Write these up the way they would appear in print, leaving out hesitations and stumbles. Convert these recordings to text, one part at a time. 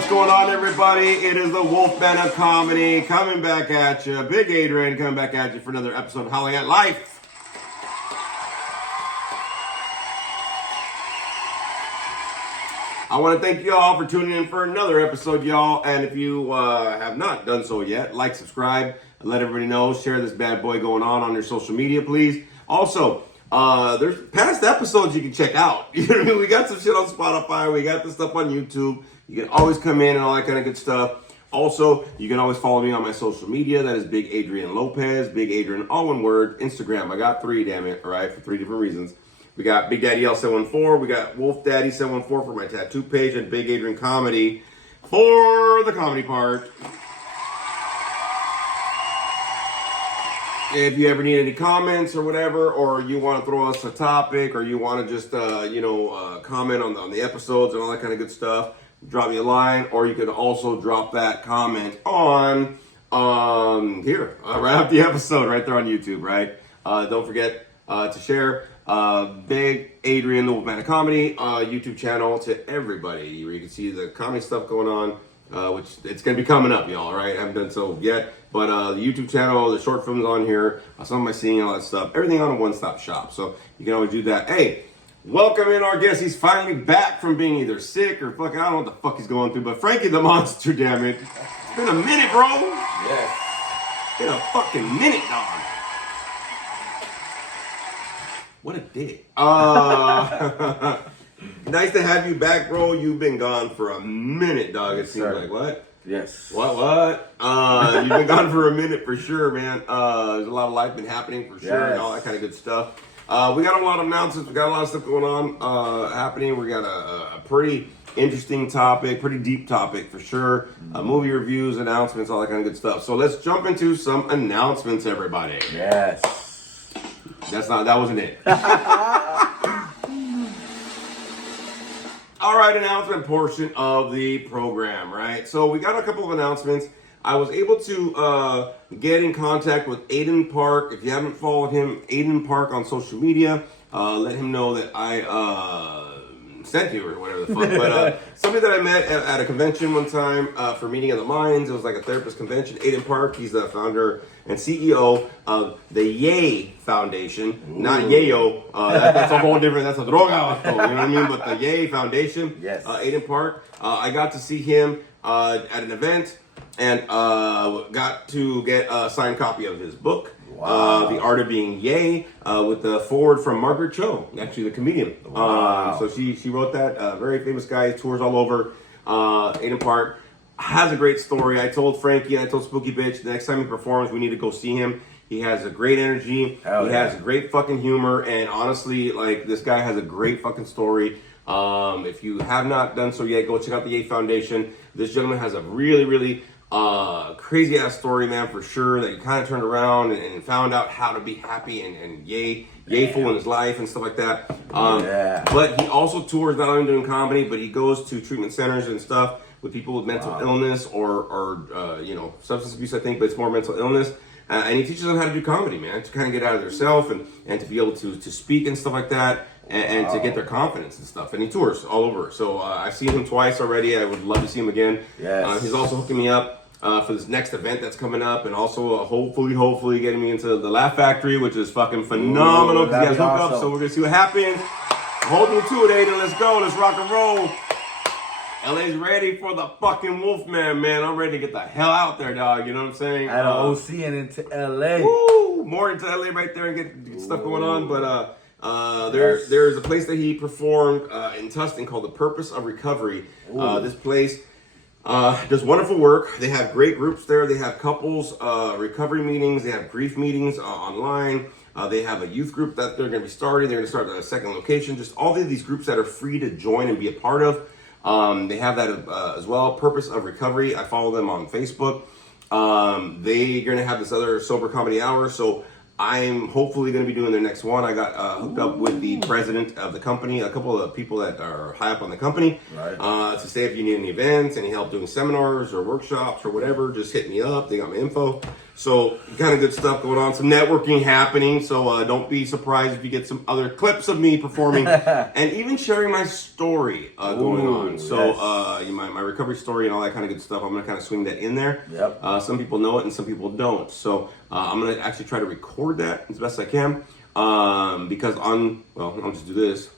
what's going on, everybody? It is the Wolfman of Comedy coming back at you. Big Adrian coming back at you for another episode of Howling at Life. I want to thank you all for tuning in for another episode, y'all. And if you have not done so yet, like, subscribe, and let everybody know. Share this bad boy going on your social media, please. Also, there's past episodes you can check out. You know what I mean? We got some shit on Spotify. We got the stuff on YouTube. You can always come in and all that kind of good stuff. Also, you can always follow me on my social media. That is Big Adrian Lopez. Big Adrian, all one word. Instagram. I got 3, damn it. All right, for 3 different reasons. We got Big Daddy L714. We got Wolf Daddy 714 for my tattoo page, and Big Adrian Comedy for the comedy part. If you ever need any comments or whatever, or you want to throw us a topic, or you want to just, comment on the episodes and all that kind of good stuff, drop me a line, or you can also drop that comment on here, right after the episode, right there on YouTube, right? Don't forget to share Big Adrian, the Wolfman of Comedy YouTube channel to everybody, where you can see the comedy stuff going on, which it's going to be coming up, y'all, right? I haven't done so yet, but the YouTube channel, the short films on here, some of my singing, all that stuff, everything on a one-stop shop, so you can always do that. Hey, welcome in our guest. He's finally back from being either sick or fucking, I don't know what the fuck he's going through, but Frankie the Monster, damn it. It's been a minute, bro. Yes. It's been a fucking minute, dog. What a dick. Nice to have you back, bro. You've been gone for a minute, dog. It seems like, what? Yes. What? You've been gone for a minute for sure, man. There's a lot of life been happening for sure, and all that kind of good stuff. We got a lot of announcements. We got a lot of stuff going on happening. We got a pretty interesting topic, pretty deep topic for sure. Movie reviews, announcements, all that kind of good stuff. So let's jump into some announcements, everybody. Yes. That wasn't it. All right, announcement portion of the program, right? So we got a couple of announcements. I was able to get in contact with Aiden Park. If you haven't followed him, Aiden Park on social media, let him know that I sent you or whatever the fuck. But somebody that I met at a convention one time for Meeting of the Minds. It was like a therapist convention. Aiden Park, he's the founder and CEO of the Yay Foundation. Ooh. Not Yayo. That's a whole different, that's a droga. You know what I mean? But the Yay Foundation. Yes. Aiden Park. I got to see him at an event. And got to get a signed copy of his book, wow. The Art of Being Yay, with the foreword from Margaret Cho, actually the comedian. Wow. So she wrote that. Very famous guy, tours all over. Aiden Park has a great story. I told Frankie and I told Spooky Bitch the next time he performs, we need to go see him. He has a great energy. He has great fucking humor, and honestly, like, this guy has a great fucking story. If you have not done so yet, go check out the Yay Foundation. This gentleman has a really, really crazy ass story, man, for sure, that he kind of turned around and found out how to be happy and yayful in his life and stuff like that. But he also tours, not only doing comedy, but he goes to treatment centers and stuff with people with mental illness or substance abuse, I think, but it's more mental illness. And he teaches them how to do comedy, man, to kind of get out of their self and to be able to speak and stuff like that. And to get their confidence and stuff. And he tours all over. So I've seen him twice already. I would love to see him again. Yes. He's also hooking me up for this next event that's coming up. And also hopefully getting me into the Laugh Factory, which is fucking phenomenal. Because he has hookups. So we're going to see what happens. Hold me to it, Aiden. Let's go. Let's rock and roll. LA's ready for the fucking Wolfman, man. I'm ready to get the hell out there, dog. You know what I'm saying? Out of OC and into LA. Woo! More into LA right there and get stuff going on. But there's a place that he performed in Tustin called The Purpose of Recovery. This place does wonderful work. They have great groups there. They have couples recovery meetings. They have grief meetings online. They have a youth group that they're going to be starting. They're going to start at a second location. Just all of these groups that are free to join and be a part of. They have that as well. Purpose of Recovery. I follow them on Facebook. They're going to have this other sober comedy hour. So I'm hopefully going to be doing their next one. I got hooked up with the president of the company, a couple of people that are high up on the company, to say if you need any events, any help doing seminars or workshops or whatever, just hit me up. They got my info. So kind of good stuff going on. Some networking happening. So don't be surprised if you get some other clips of me performing and even sharing my story going on. So my recovery story and all that kind of good stuff. I'm gonna kind of swing that in there. Yep. Some people know it and some people don't. So I'm gonna actually try to record that as best I can. Because I'll just do this.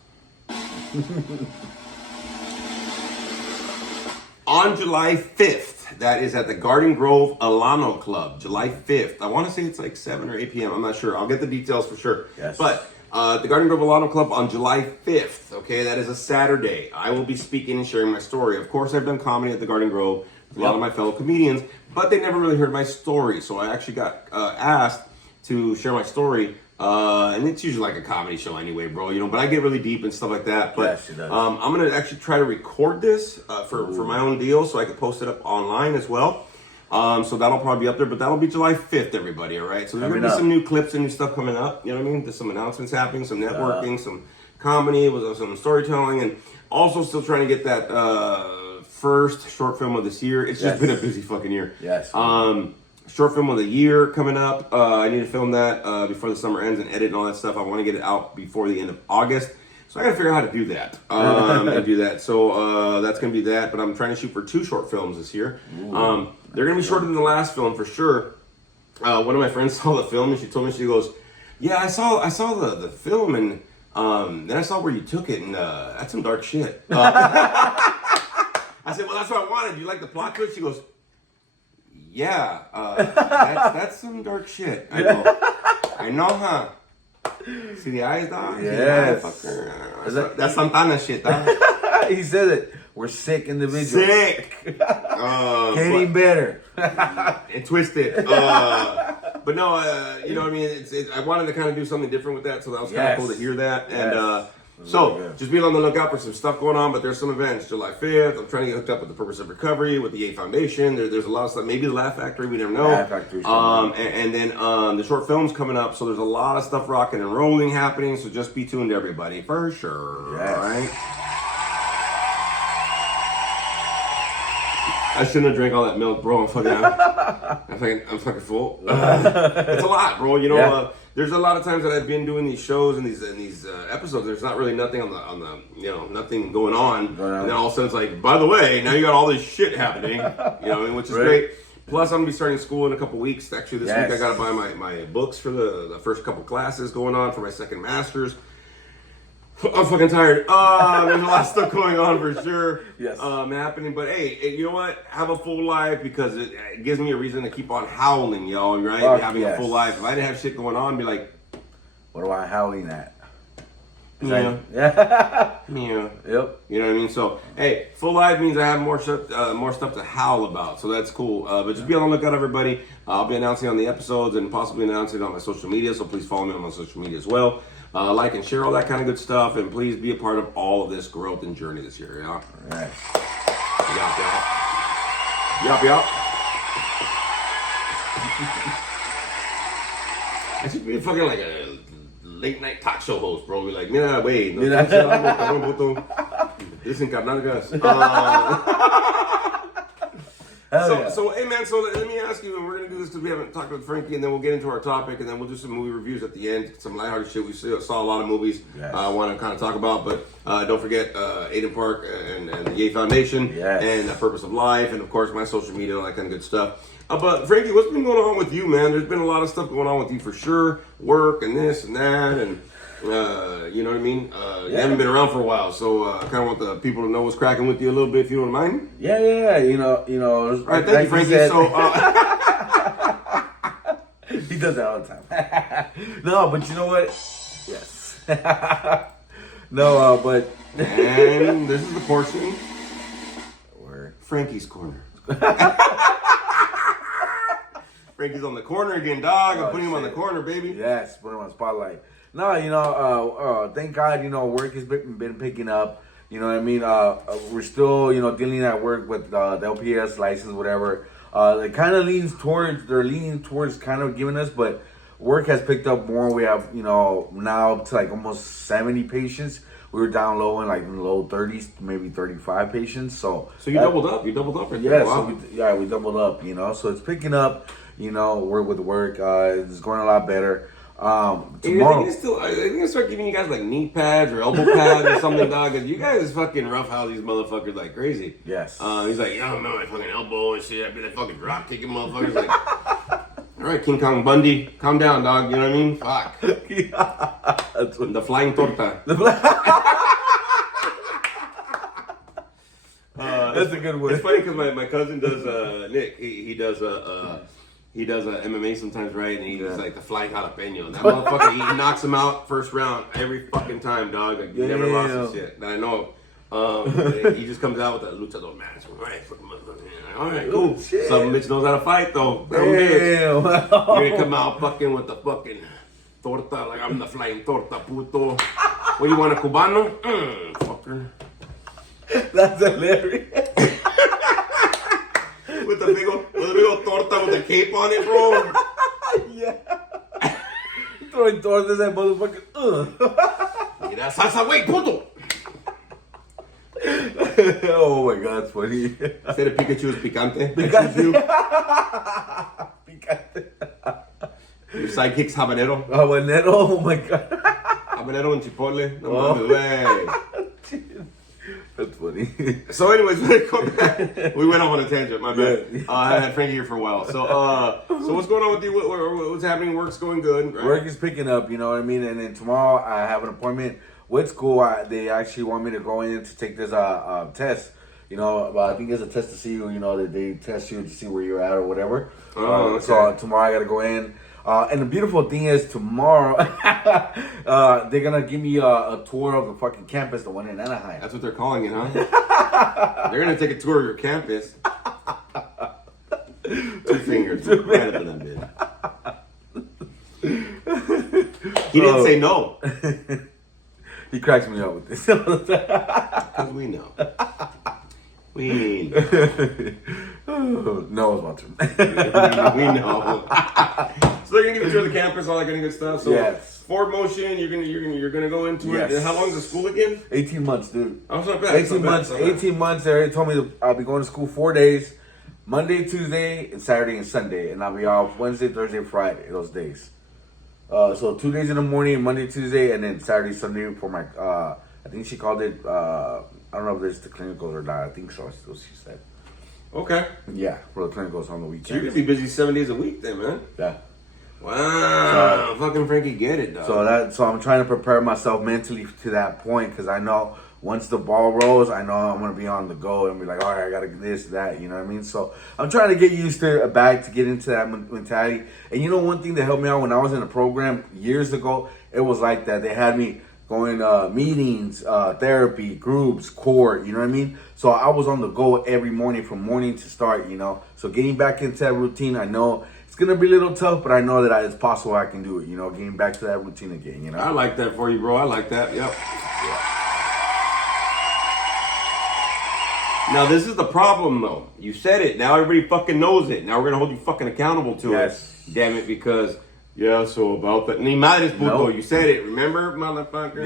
On July 5th, that is at the Garden Grove Alano Club, July 5th. I want to say it's like 7 or 8 p.m. I'm not sure. I'll get the details for sure. Yes. But the Garden Grove Alano Club on July 5th, okay, that is a Saturday. I will be speaking and sharing my story. Of course, I've done comedy at the Garden Grove with a lot of my fellow comedians, but they never really heard my story. So I actually got asked to share my story. And it's usually like a comedy show anyway, bro, you know, but I get really deep and stuff like that. But Yes, it does. I'm going to actually try to record this for my own deal so I can post it up online as well. So that'll probably be up there, but that'll be July 5th, everybody, all right? So there's going to be some new clips and new stuff coming up, you know what I mean? There's some announcements happening, some networking, some comedy, with some storytelling, and also still trying to get that first short film of this year. It's just been a busy fucking year. Yes. Short film of the year coming up. I need to film that before the summer ends and edit and all that stuff. I want to get it out before the end of August. So I got to figure out how to do that and do that. So that's going to be that. But I'm trying to shoot for 2 short films this year. They're going to be shorter than the last film for sure. One of my friends saw the film and she told me, she goes, yeah, I saw the film and then I saw where you took it and that's some dark shit. I said, well, that's what I wanted. You like the plot twist? She goes, yeah, that's some dark shit. I go, I know, huh? See the eyes, dog? Yes. That's Santana shit, dog. He said it. We're sick individuals. Sick. Getting better. And twisted. But no, you know what I mean? I wanted to kind of do something different with that, so that was kind of cool to hear that. And so, just be on the lookout for some stuff going on, but there's some events. July 5th, I'm trying to get hooked up with the Purpose of Recovery, with the Yay Foundation. There's a lot of stuff. Maybe the Laugh Factory, we never know. Laugh Factory. And then the short film's coming up, so there's a lot of stuff rocking and rolling happening, so just be tuned, everybody, for sure. Yes. All right? I shouldn't have drank all that milk, bro. I'm fucking full. It's a lot, bro. You know, there's a lot of times that I've been doing these shows and these episodes. There's not really nothing on the you know, nothing going on. And then all of a sudden it's like, by the way, now you got all this shit happening. You know, which is great. Plus, I'm gonna be starting school in a couple weeks. Actually, this week I gotta buy my books for the first couple classes going on for my second master's. I'm fucking tired. There's a lot of stuff going on for sure. Yes. Happening. But hey, you know what? Have a full life because it gives me a reason to keep on howling, y'all, right? Having a full life. If I didn't have shit going on, I'd be like, what am I howling at? Yeah. Yeah. Yeah. Yep. You know what I mean? So, hey, full life means I have more stuff to howl about. So that's cool. But just be on the lookout, everybody. I'll be announcing on the episodes and possibly announcing on my social media. So please follow me on my social media as well. Like and share all that kind of good stuff. And please be a part of all of this growth and journey this year. Yeah? All right. Yup, yup. I should be fucking like a late night talk show host, bro. Be like, mira, wait, no, listen, carnalgas. So, hey, man, so let me ask you, and we're going to do this because we haven't talked with Frankie, and then we'll get into our topic, and then we'll do some movie reviews at the end, some lighthearted shit. We saw a lot of movies I want to kind of talk about, but don't forget Aiden Park and the Yay Foundation, and The Purpose of Life, and, of course, my social media, all that kind of good stuff. But, Frankie, what's been going on with you, man? There's been a lot of stuff going on with you for sure, work and this and that, and... you know what I mean? You haven't been around for a while, so I kind of want the people to know what's cracking with you a little bit, if you don't mind. Yeah. You know. All right, thank you, Frankie. He does that all the time. No, but you know what? Yes. No, but and this is the portion. Word. Frankie's corner. Frankie's on the corner again, dog. I'm putting him on the corner, baby. Yes, put him on the spotlight. No, you know, thank God, you know, work has been picking up. You know what I mean? We're still, you know, dealing at work with the LPS license, whatever. It kind of they're leaning towards kind of giving us, but work has picked up more. We have, you know, now up to like almost 70 patients. We were down low in like the low 30s, maybe 35 patients. So you doubled up. You doubled up right there. Yeah, wow. so we doubled up, you know. So it's picking up. Work with work. It's going a lot better. And Tomorrow. I think I start giving you guys like knee pads or elbow pads or something, dog. Cause you guys fucking roughhouse these motherfuckers like crazy. Yes. He's like, yo, man, my fucking elbow and shit. I'd be like fucking drop kicking motherfuckers. Like, all right, King Kong Bundy, calm down, dog. You know what I mean? Fuck. That's what The flying torta. That's a good one. It's funny because my cousin does Nick. He does MMA sometimes, right? And he's like the flying jalapeno. And that motherfucker, he knocks him out first round every fucking time, dog. Like, he never lost his shit. That I know. He just comes out with a luchador mask. All right, cool. Shit. Some bitch knows how to fight though. Some bitch. Damn. You're gonna come out fucking with the fucking torta, like I'm the flying torta, puto. What do you want, a cubano? Fucker. That's hilarious. With the big old torta with the cape on it, bro. Yeah. Throwing tortas at motherfuckers. Mira, salsa, wait, puto. Oh my god, it's funny. Instead of Pikachu is picante. Picante. Your sidekick's habanero. Habanero, oh my god. Habanero and chipotle. No mames, way. That's funny. So anyways, we went off on a tangent, my bad. Yeah. I had Frankie here for a while. So what's going on with you? What's happening? Work's going good, right? Work is picking up, you know what I mean? And then tomorrow I have an appointment with school. They actually want me to go in to take this test. I think it's a test to see, that they test you to see where you're at or whatever. Oh, okay. So tomorrow I got to go in. And the beautiful thing is tomorrow, they're going to give me a tour of the fucking campus, the one in Anaheim. That's what they're calling it, huh? They're going to take a tour of your campus. 2 fingers. Right up in that bitch. He didn't say no. He cracks me up with this. Because we know. We know. No, it's my turn. We know. So they're gonna give you a tour of the campus, all that kind of good stuff. So Yes. forward motion, you're gonna go into it. Yes. How long is the school again? 18 months, dude. Oh, it's not bad. 18 months. 18 months. They already told me I'll be going to school 4 days, Monday, Tuesday, and Saturday and Sunday, and I'll be off Wednesday, Thursday, Friday. Those days. So 2 days in the morning, Monday, Tuesday, and then Saturday, Sunday for my. I think she called it. I don't know if it's the clinicals or not. I think so. That's what she said. Okay. Yeah, for the clinicals on the weekend. So you're gonna be busy 7 days a week then, man. Yeah. Wow. Fucking Frankie, get it, dog. So I'm trying to prepare myself mentally to that point because I know once the ball rolls, I know I'm gonna be on the go and be like, all right, I gotta get this, that, you know what I mean? So I'm trying to get used to to get into that mentality. And one thing that helped me out when I was in a program years ago, it was like that. They had me going meetings, therapy, groups, court, you know what I mean? So I was on the go every morning from morning to start, So getting back into that routine, I know it's gonna be a little tough, but I know that it's possible I can do it, getting back to that routine again, I like that for you, bro. I like that. Yep. Now this is the problem, though. You said it. Now everybody fucking knows it. Now we're gonna hold you fucking accountable to it. Damn it, because so about that. Ni madres, puto. You said it. Remember, motherfucker.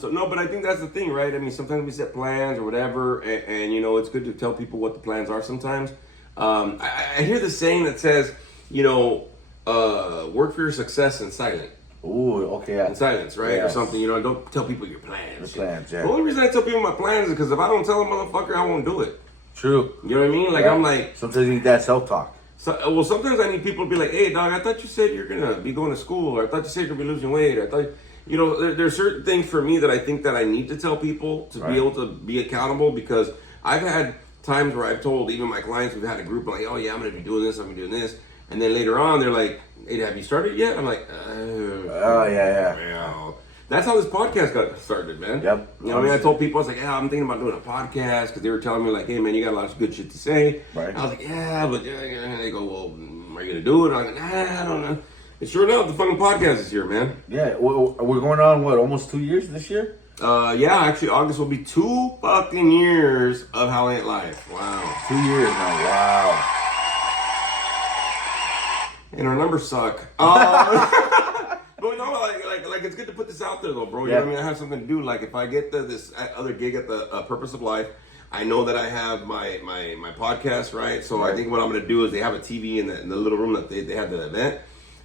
So no, but I think that's the thing, right? I mean, sometimes we set plans or whatever, and it's good to tell people what the plans are sometimes. I hear the saying that says, work for your success in silence. Ooh, okay. Yeah. In silence, right? Yes. Or something, Don't tell people your plans. Your plans, yeah. The only reason I tell people my plans is because if I don't tell a motherfucker, I won't do it. True. You know what I mean? Like, I'm like... Sometimes you need that self-talk. Sometimes I need people to be like, hey, dog, I thought you said you're going to be going to school, or I thought you said you're going to be losing weight, or I thought... There's certain things for me that I think that I need to tell people to be able to be accountable, because I've had times where I've told even my clients, we've had a group like, oh yeah, I'm going to be doing this, I'm going to be doing this. And then later on, they're like, hey, have you started yet? I'm like, yeah. That's how this podcast got started, man. Yep. I told people, I was like, yeah, I'm thinking about doing a podcast, because they were telling me like, hey man, you got a lot of good shit to say. Right. I was like, yeah, but and they go, well, are you going to do it? I'm like, nah, I don't know. And sure enough, the fucking podcast is here, man. Yeah, we're going on, almost 2 years this year? Actually, August will be 2 fucking years of How Ain't Life. Wow. 2 years now, wow. And our numbers suck. But no, like it's good to put this out there, though, bro. You know what I mean? I have something to do. Like, if I get this other gig at the Purpose of Life, I know that I have my podcast, right? So I think what I'm gonna do is they have a TV in the little room that they had the event.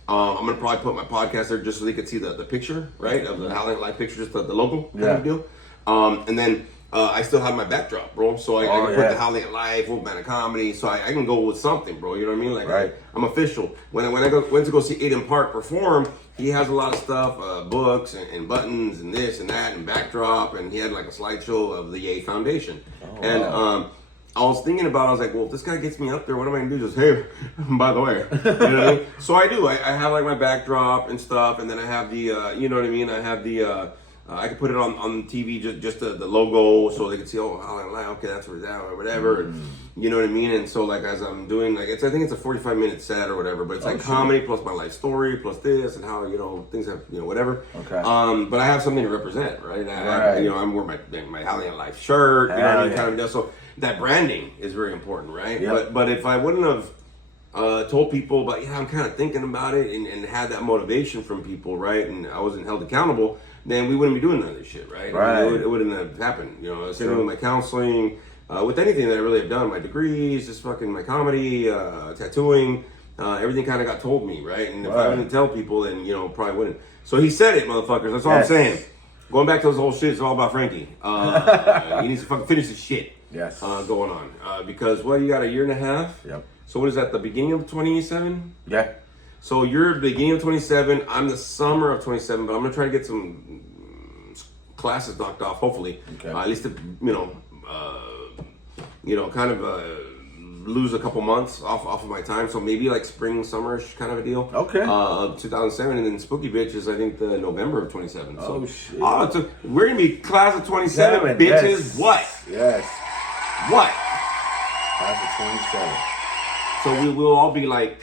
I'm gonna probably put my podcast there just so they could see the picture, right, of the Howling Live picture, just the logo kind of deal. And then I still have my backdrop, bro. So I can put the Howling Live, Wolfman of Comedy, so I can go with something, bro. You know what I mean? Like I'm official. When I went to go see Aiden Park perform, he has a lot of stuff, books and buttons and this and that and backdrop, and he had like a slideshow of the Yay Foundation. I was thinking about, I was like, well, if this guy gets me up there, what am I gonna do? Just, hey, by the way, you know what I mean? So I do. I have like my backdrop and stuff, and then I have the, you know what I mean? I have the, I can put it on TV, just the logo, so they can see, oh, okay, that's where it's at, or whatever. And, you know what I mean? And so, like, as I'm doing, like, I think it's a 45-minute set or whatever, but it's like comedy plus my life story plus this and how, you know, things have, you know, whatever. Okay. But I have something to represent, right? You know, I'm wearing my Howling Life shirt, you know what I mean? Kind of deal. So that branding is very important, right? Yep. But if I wouldn't have told people about, I'm kind of thinking about it and had that motivation from people, right? And I wasn't held accountable, then we wouldn't be doing none of this shit, right? I mean, it wouldn't have happened, you know. Same with my counseling, with anything that I really have done, my degrees, just fucking my comedy, tattooing, everything kind of got told me, right? And if I didn't tell people, then, you know, probably wouldn't. So he said it, motherfuckers. That's all I'm saying. Going back to this whole shit, it's all about Frankie. He needs to fucking finish his shit. Going on. Because, you got a year and a half? Yep. So what is that, the beginning of 27? Yeah. So you're beginning of 27, I'm the summer of 27, but I'm gonna try to get some classes knocked off, hopefully. At least, kind of lose a couple months off of my time. So maybe like spring, summerish kind of a deal. 2007, and then Spooky Bitch is, I think, the November of 27. So, shit. We're gonna be class of 27, bitches. Yes. What? Yes. What? Class of 27. So we will all be like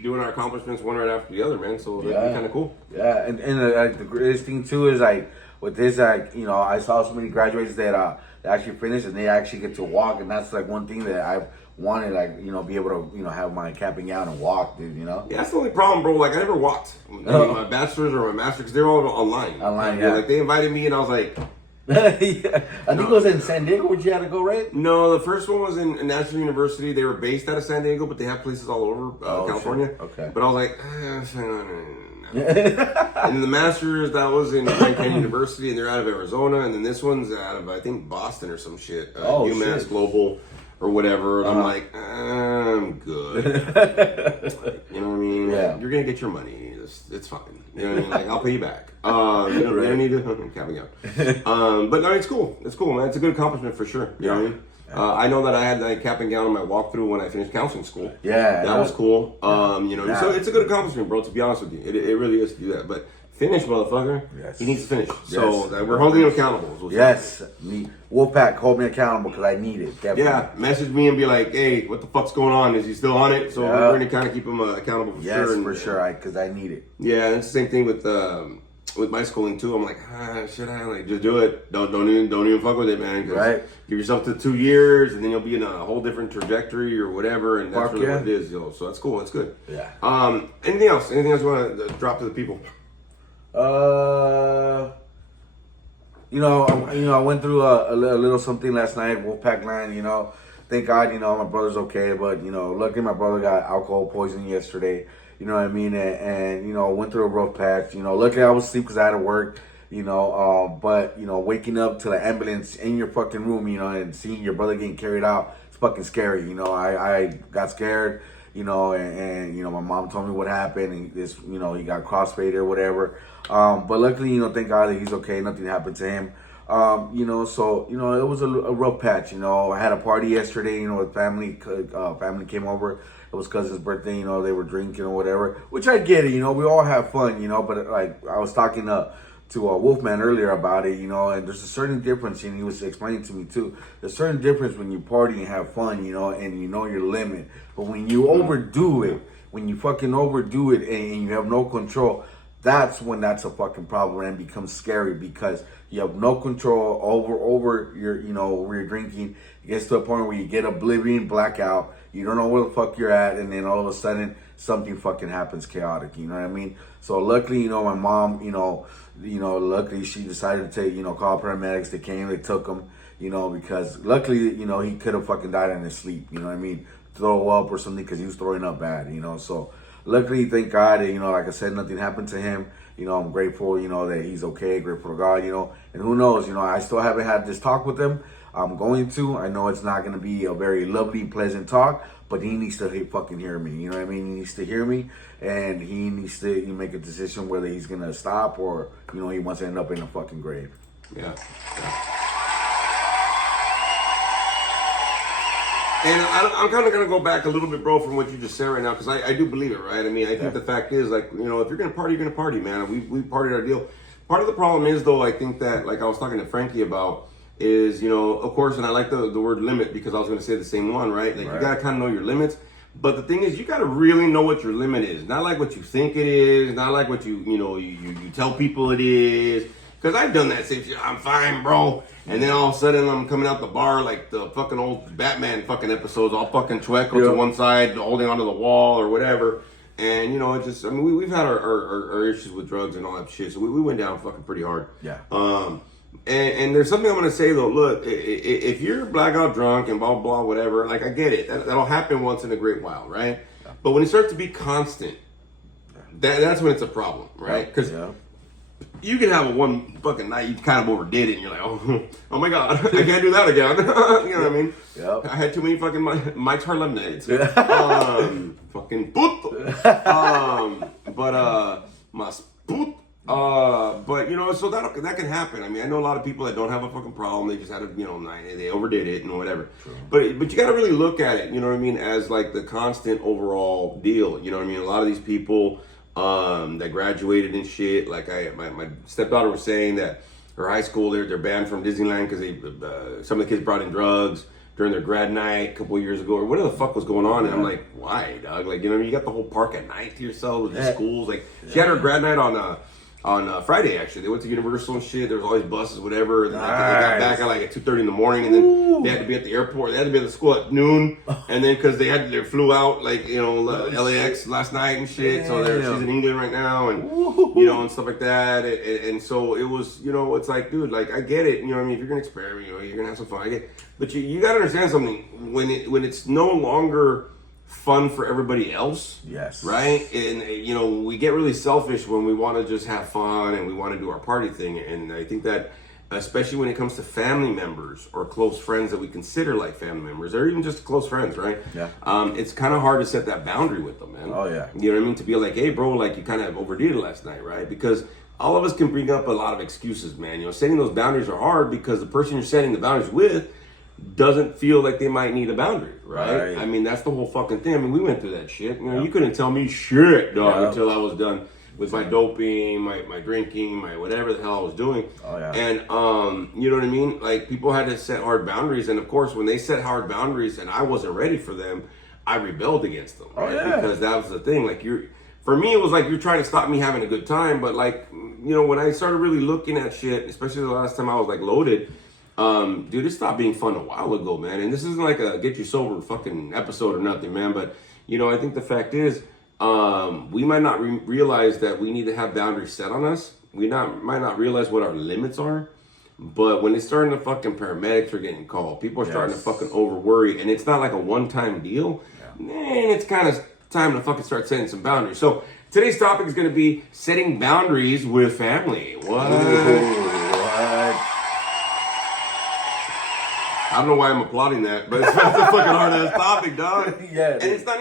doing our accomplishments one right after the other, man. So that'd be kind of cool. Yeah, and the greatest thing too is like with this, like, you know, I saw so many graduates that actually finished and they actually get to walk, and that's like one thing that I wanted, like, you know, be able to, you know, have my camping out and walk, dude. You know. Yeah, that's the only problem, bro. Like I never walked my bachelor's or my master's because they're all online. Like they invited me and I was like. I think it was in San Diego where you had to go, right? No, the first one was in National University. They were based out of San Diego, but they have places all over California. Sure. Okay. But I was like, and then the Masters, that was in Grand Canyon University, and they're out of Arizona. And then this one's out of, I think, Boston or some shit. UMass Global or whatever. And I'm like, I'm good. You know what I mean? Yeah. Like, you're going to get your money. It's fine. You know what I mean? Like, I'll pay you back. You don't need to capping out. But no, it's cool. It's cool, man. It's a good accomplishment for sure. You know what I mean? I know that I had that cap and gown on my walkthrough when I finished counseling school. Yeah. That was cool. You know, so it's a good accomplishment, bro, to be honest with you. It really is to do that. But finish, motherfucker. Yes. He needs to finish. So we're holding him accountable. Yes. Me, Wolfpack, hold me accountable because I need it. Definitely. Yeah. Message me and be like, hey, what the fuck's going on? Is he still on it? So we're going to kind of keep him accountable for sure. Yes, for sure. Because I need it. Yeah, and it's the same thing with my schooling too. I'm like, should I like just do it? Don't even fuck with it, man. Right. Give yourself to 2 years, and then you'll be in a whole different trajectory or whatever, and that's really what it is, yo. So that's cool. That's good. Yeah. Anything else? Anything else you want to drop to the people? I went through a little something last night, Wolfpack Land. You know, thank God, you know, my brother's okay, but you know, luckily my brother got alcohol poisoning yesterday. You know what I mean? And you know, went through a rough patch. You know, luckily I was asleep because I had to work. You know, but you know, waking up to the ambulance in your fucking room, you know, and seeing your brother getting carried out, it's fucking scary. You know, I got scared. You know, and you know, my mom told me what happened, and this, you know, he got crossfaded or whatever. But luckily, you know, thank God that he's okay. Nothing happened to him. You know, so you know, it was a rough patch. You know, I had a party yesterday. You know, with family. Family came over. It was cousin's birthday. You know, they were drinking or whatever, which I get it. You know, we all have fun. You know, but like I was talking to Wolfman earlier about it, you know, and there's a certain difference, and he was explaining to me too. There's a certain difference when you party and have fun, you know, and you know your limit. But when you overdo it, when you fucking overdo it and you have no control, that's when that's a fucking problem and becomes scary because you have no control over your, you know, over your drinking. It gets to a point where you get oblivion, blackout. You don't know where the fuck you're at, and then all of a sudden something fucking happens chaotic. You know what I mean? So luckily, you know, my mom, you know, luckily she decided to take, you know, call paramedics. They came, they took him, you know, because luckily, you know, he could have fucking died in his sleep, you know what I mean? Throw up or something because he was throwing up bad, you know. So luckily, thank God, that, you know, like I said, nothing happened to him. You know, I'm grateful, you know, that he's okay, grateful to God, you know. And who knows, you know, I still haven't had this talk with him. I'm going to. I know it's not going to be a very lovely, pleasant talk, but he needs to fucking hear me. You know what I mean? He needs to hear me, and he needs to make a decision whether he's going to stop or, you know, he wants to end up in a fucking grave. Yeah. And I'm kind of going to go back a little bit, bro, from what you just said right now, because I do believe it, right? I mean, I think the fact is, like, you know, if you're going to party, you're going to party, man. We partied our deal. Part of the problem is, though, I think that, like I was talking to Frankie about, is, you know, of course, and I like the word limit because I was going to say the same one, right? Like, you got to kind of know your limits. But the thing is, you got to really know what your limit is. Not like what you think it is, not like what you tell people it is. Because I've done that same shit. I'm fine, bro. And then all of a sudden, I'm coming out the bar like the fucking old Batman fucking episodes, all fucking chueco to one side, holding onto the wall or whatever. And, you know, it just, I mean, we've had our issues with drugs and all that shit. So we went down fucking pretty hard. Yeah. And there's something I'm going to say, though. Look, if you're blackout drunk and blah, blah, whatever, like, I get it. That'll happen once in a great while, right? Yeah. But when it starts to be constant, that's when it's a problem, right? Because you can have a one fucking night, you kind of overdid it, and you're like, oh my God, I can't do that again. You know what I mean? Yep. I had too many fucking Mike's Hard Lemonades. Fucking puto. Mas puto. But you know, so that can happen. I mean, I know a lot of people that don't have a fucking problem. They just had a, you know, they overdid it and whatever. True. But you got to really look at it. You know what I mean? As like the constant overall deal. You know what I mean? A lot of these people that graduated and shit. Like my stepdaughter was saying that her high school they're banned from Disneyland because they some of the kids brought in drugs during their grad night a couple of years ago or whatever the fuck was going on. And I'm like, why, dog? Like, you know, you got the whole park at night to yourself with the schools. Like, she had her grad night on Friday, actually. They went to Universal and shit. There was all these buses, whatever. And they got back at like at 2:30 in the morning, and then they had to be at the airport. They had to be at the school at noon, and then because they flew out like, you know, LAX last night and shit. So she's in England right now, and you know, and stuff like that. And so it was, you know, it's like, dude, like I get it. You know what I mean? If you're gonna experiment, you know, you're gonna have some fun. I get, but you gotta understand something. When it's no longer fun for everybody else. Yes. Right? And, you know, we get really selfish when we want to just have fun and we want to do our party thing. And I think that, especially when it comes to family members or close friends that we consider like family members, or even just close friends, right? Yeah. It's kind of hard to set that boundary with them, man. Oh, yeah. You know what I mean? To be like, hey, bro, like you kind of overdid it last night, right? Because all of us can bring up a lot of excuses, man. You know, setting those boundaries are hard because the person you're setting the boundaries with doesn't feel like they might need a boundary, right? I mean, that's the whole fucking thing. I mean, we went through that shit. You know, you couldn't tell me shit, dog, until I was done with my doping, my drinking, my whatever the hell I was doing. Oh, yeah. And, you know what I mean? Like, people had to set hard boundaries. And, of course, when they set hard boundaries and I wasn't ready for them, I rebelled against them, right? Because that was the thing. Like, for me, it was like you're trying to stop me having a good time. But, like, you know, when I started really looking at shit, especially the last time I was, like, loaded, dude, it stopped being fun a while ago, man. And this isn't like a get you sober fucking episode or nothing, man. But, you know, I think the fact is, we might not realize that we need to have boundaries set on us. We might not realize what our limits are. But when it's starting to fucking paramedics are getting called, people are starting to fucking over worry, and it's not like a one-time deal, man, it's kind of time to fucking start setting some boundaries. So today's topic is going to be setting boundaries with family. What? I don't know why I'm applauding that, but it's a fucking hard ass topic, dog. Yeah. And it's not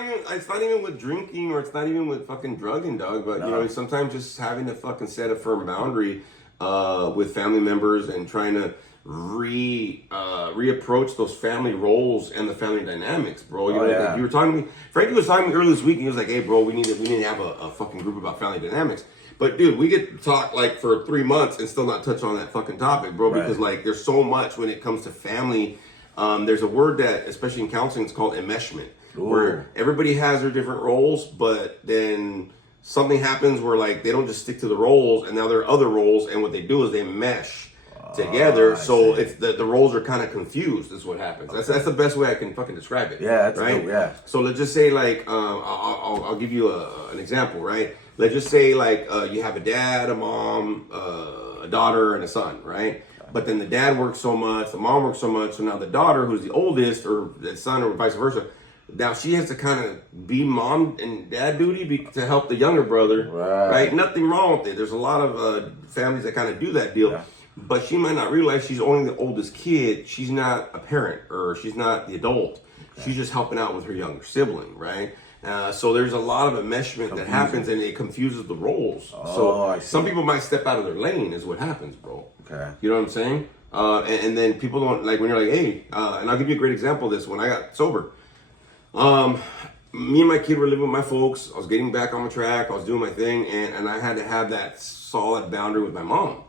even with drinking or it's not even with fucking drugging, dog. But you know, sometimes just having to fucking set a firm boundary with family members and trying to reapproach those family roles and the family dynamics, bro. You know, like you were talking to me. Frankie was talking to me earlier this week, and he was like, "Hey, bro, we need to have a fucking group about family dynamics." But dude, we get to talk like for 3 months and still not touch on that fucking topic, bro. Because like there's so much when it comes to family. There's a word that, especially in counseling, it's called enmeshment, where everybody has their different roles, but then something happens where like they don't just stick to the roles, and now there are other roles, and what they do is they mesh together. So it's the roles are kind of confused. Is what happens. That's the best way I can fucking describe it. Yeah, that's right. Cool, yeah. So let's just say like I'll give you an example, right? Let's just say like you have a dad, a mom, a daughter, and a son, right? But then the dad works so much, the mom works so much, so now the daughter, who's the oldest, or the son, or vice versa, now she has to kind of be mom and dad duty to help the younger brother, right? Nothing wrong with it. There's a lot of families that kind of do that deal. Yeah. But she might not realize she's only the oldest kid. She's not a parent, or she's not the adult. Okay. She's just helping out with her younger sibling, right? So there's a lot of enmeshment that happens, and it confuses the roles. So some people might step out of their lane is what happens, bro. Okay. You know what I'm saying? And then people don't, like, when you're like, hey, and I'll give you a great example of this. When I got sober, me and my kid were living with my folks. I was getting back on the track. I was doing my thing, and I had to have that solid boundary with my mom.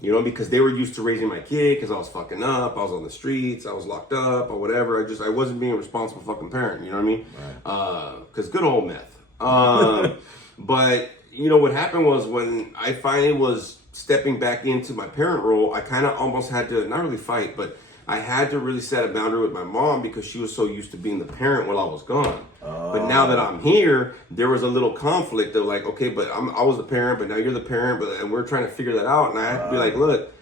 You know, because they were used to raising my kid, because I was fucking up, I was on the streets, I was locked up or whatever. I wasn't being a responsible fucking parent, you know what I mean? Right. Because good old meth. But, you know, what happened was when I finally was stepping back into my parent role, I kind of almost had to, not really fight, but I had to really set a boundary with my mom, because she was so used to being the parent while I was gone. But now that I'm here, there was a little conflict of like, okay, but I was the parent, but now you're the parent, and we're trying to figure that out. And I have to be like, look,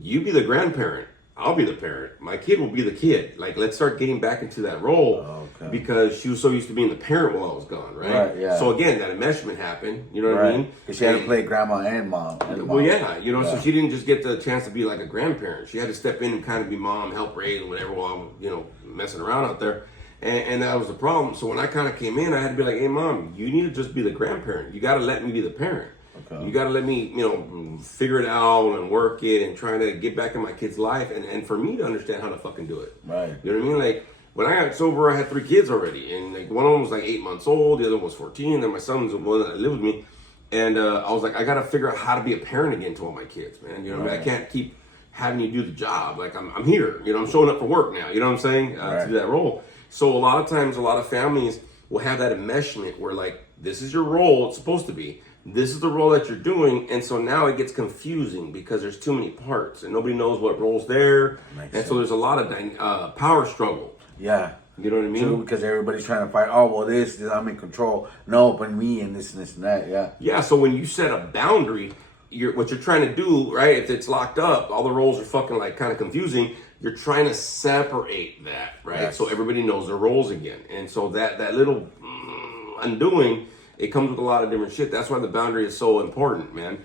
you be the grandparent, I'll be the parent. My kid will be the kid. Like, let's start getting back into that role, because she was so used to being the parent while I was gone, right? Yeah. So again, that enmeshment happened. You know what I mean? Because she had to play grandma and mom. Well, yeah, you know, so she didn't just get the chance to be like a grandparent. She had to step in and kind of be mom, help raise, or whatever, while I'm, you know, messing around out there. And that was the problem. So when I kind of came in, I had to be like, hey, mom, you need to just be the grandparent. You got to let me be the parent. Okay. You got to let me, you know, figure it out and work it and trying to get back in my kid's life. And for me to understand how to fucking do it. Right. You know what I mean? Like, when I got sober, I had 3 kids already. And like, one of them was like 8 months old. The other one was 14. And my son was the one that lived with me. And I was like, I got to figure out how to be a parent again to all my kids, man. You know what I mean? I can't keep having you do the job. Like, I'm here. You know, I'm showing up for work now. You know what I'm saying? To do that role. So a lot of times, a lot of families will have that enmeshment where, like, this is your role, it's supposed to be. This is the role that you're doing, and so now it gets confusing because there's too many parts, and nobody knows what role's there, so there's a lot of power struggle. Yeah. You know what I mean? True, because everybody's trying to fight, oh, well, this, I'm in control. No, but me and this and that, yeah. Yeah, so when you set a boundary, what you're trying to do, right, if it's locked up, all the roles are fucking, like, kind of confusing. You're trying to separate that, right? Yes. So everybody knows their roles again. And so that little undoing, it comes with a lot of different shit. That's why the boundary is so important, man.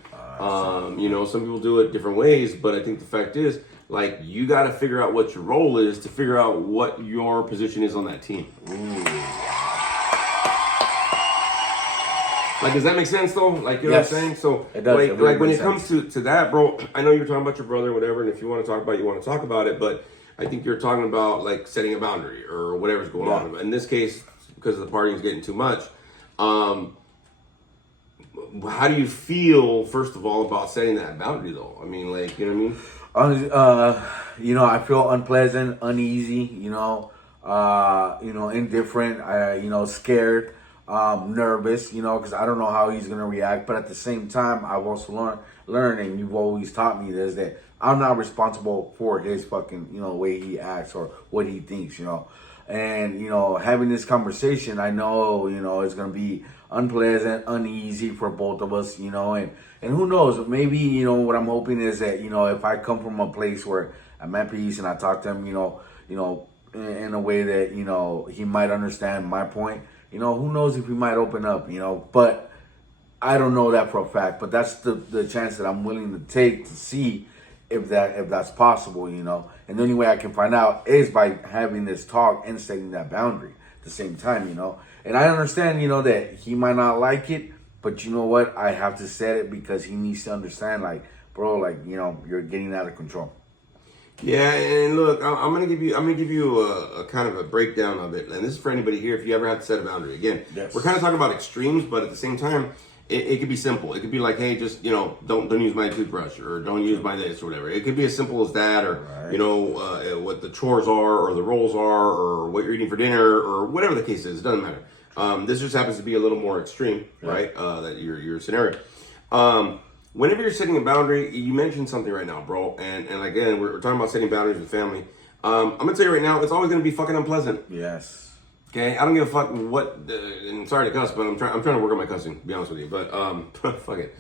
You know, some people do it different ways, but I think the fact is, like, you got to figure out what your role is to figure out what your position is on that team. Ooh. Like, does that make sense, though? Like, you know what I'm saying? So, it does. Like when it comes to that, bro, I know you're talking about your brother or whatever, and if you want to talk about it, you want to talk about it, but I think you're talking about, like, setting a boundary or whatever's going on. In this case, because the partying's getting too much, how do you feel, first of all, about setting that boundary, though? I mean, like, you know what I mean? You know, I feel unpleasant, uneasy, you know, indifferent, you know, scared. Nervous, you know, because I don't know how he's gonna react. But at the same time, I've also learned, and you've always taught me this, that I'm not responsible for his fucking, you know, way he acts or what he thinks, you know. And, you know, having this conversation, I know, you know, it's gonna be unpleasant, uneasy for both of us, you know. And who knows? Maybe, you know, what I'm hoping is that, you know, if I come from a place where I'm at peace and I talk to him, you know, in a way that, you know, he might understand my point. You know, who knows if we might open up, you know, but I don't know that for a fact, but that's the chance that I'm willing to take to see if that's possible, you know. And the only way I can find out is by having this talk and setting that boundary at the same time, you know. And I understand, you know, that he might not like it, but you know what? I have to set it because he needs to understand, like, bro, like, you know, you're getting out of control. Yeah, and look, I'm gonna give you a kind of a breakdown of it, and this is for anybody here. If you ever have to set a boundary, again, we're kind of talking about extremes, but at the same time, it could be simple. It could be like, hey, just, you know, don't use my toothbrush, or don't use my this or whatever. It could be as simple as that, or you know, what the chores are, or the roles are, or what you're eating for dinner, or whatever the case is. It doesn't matter. This just happens to be a little more extreme, right? That your scenario. Whenever you're setting a boundary, you mentioned something right now, bro, and again, we're talking about setting boundaries with family. I'm gonna tell you right now, it's always gonna be fucking unpleasant. Yes. Okay, I don't give a fuck what. And sorry to cuss, but I'm trying to work on my cussing. To be honest with you, but fuck it.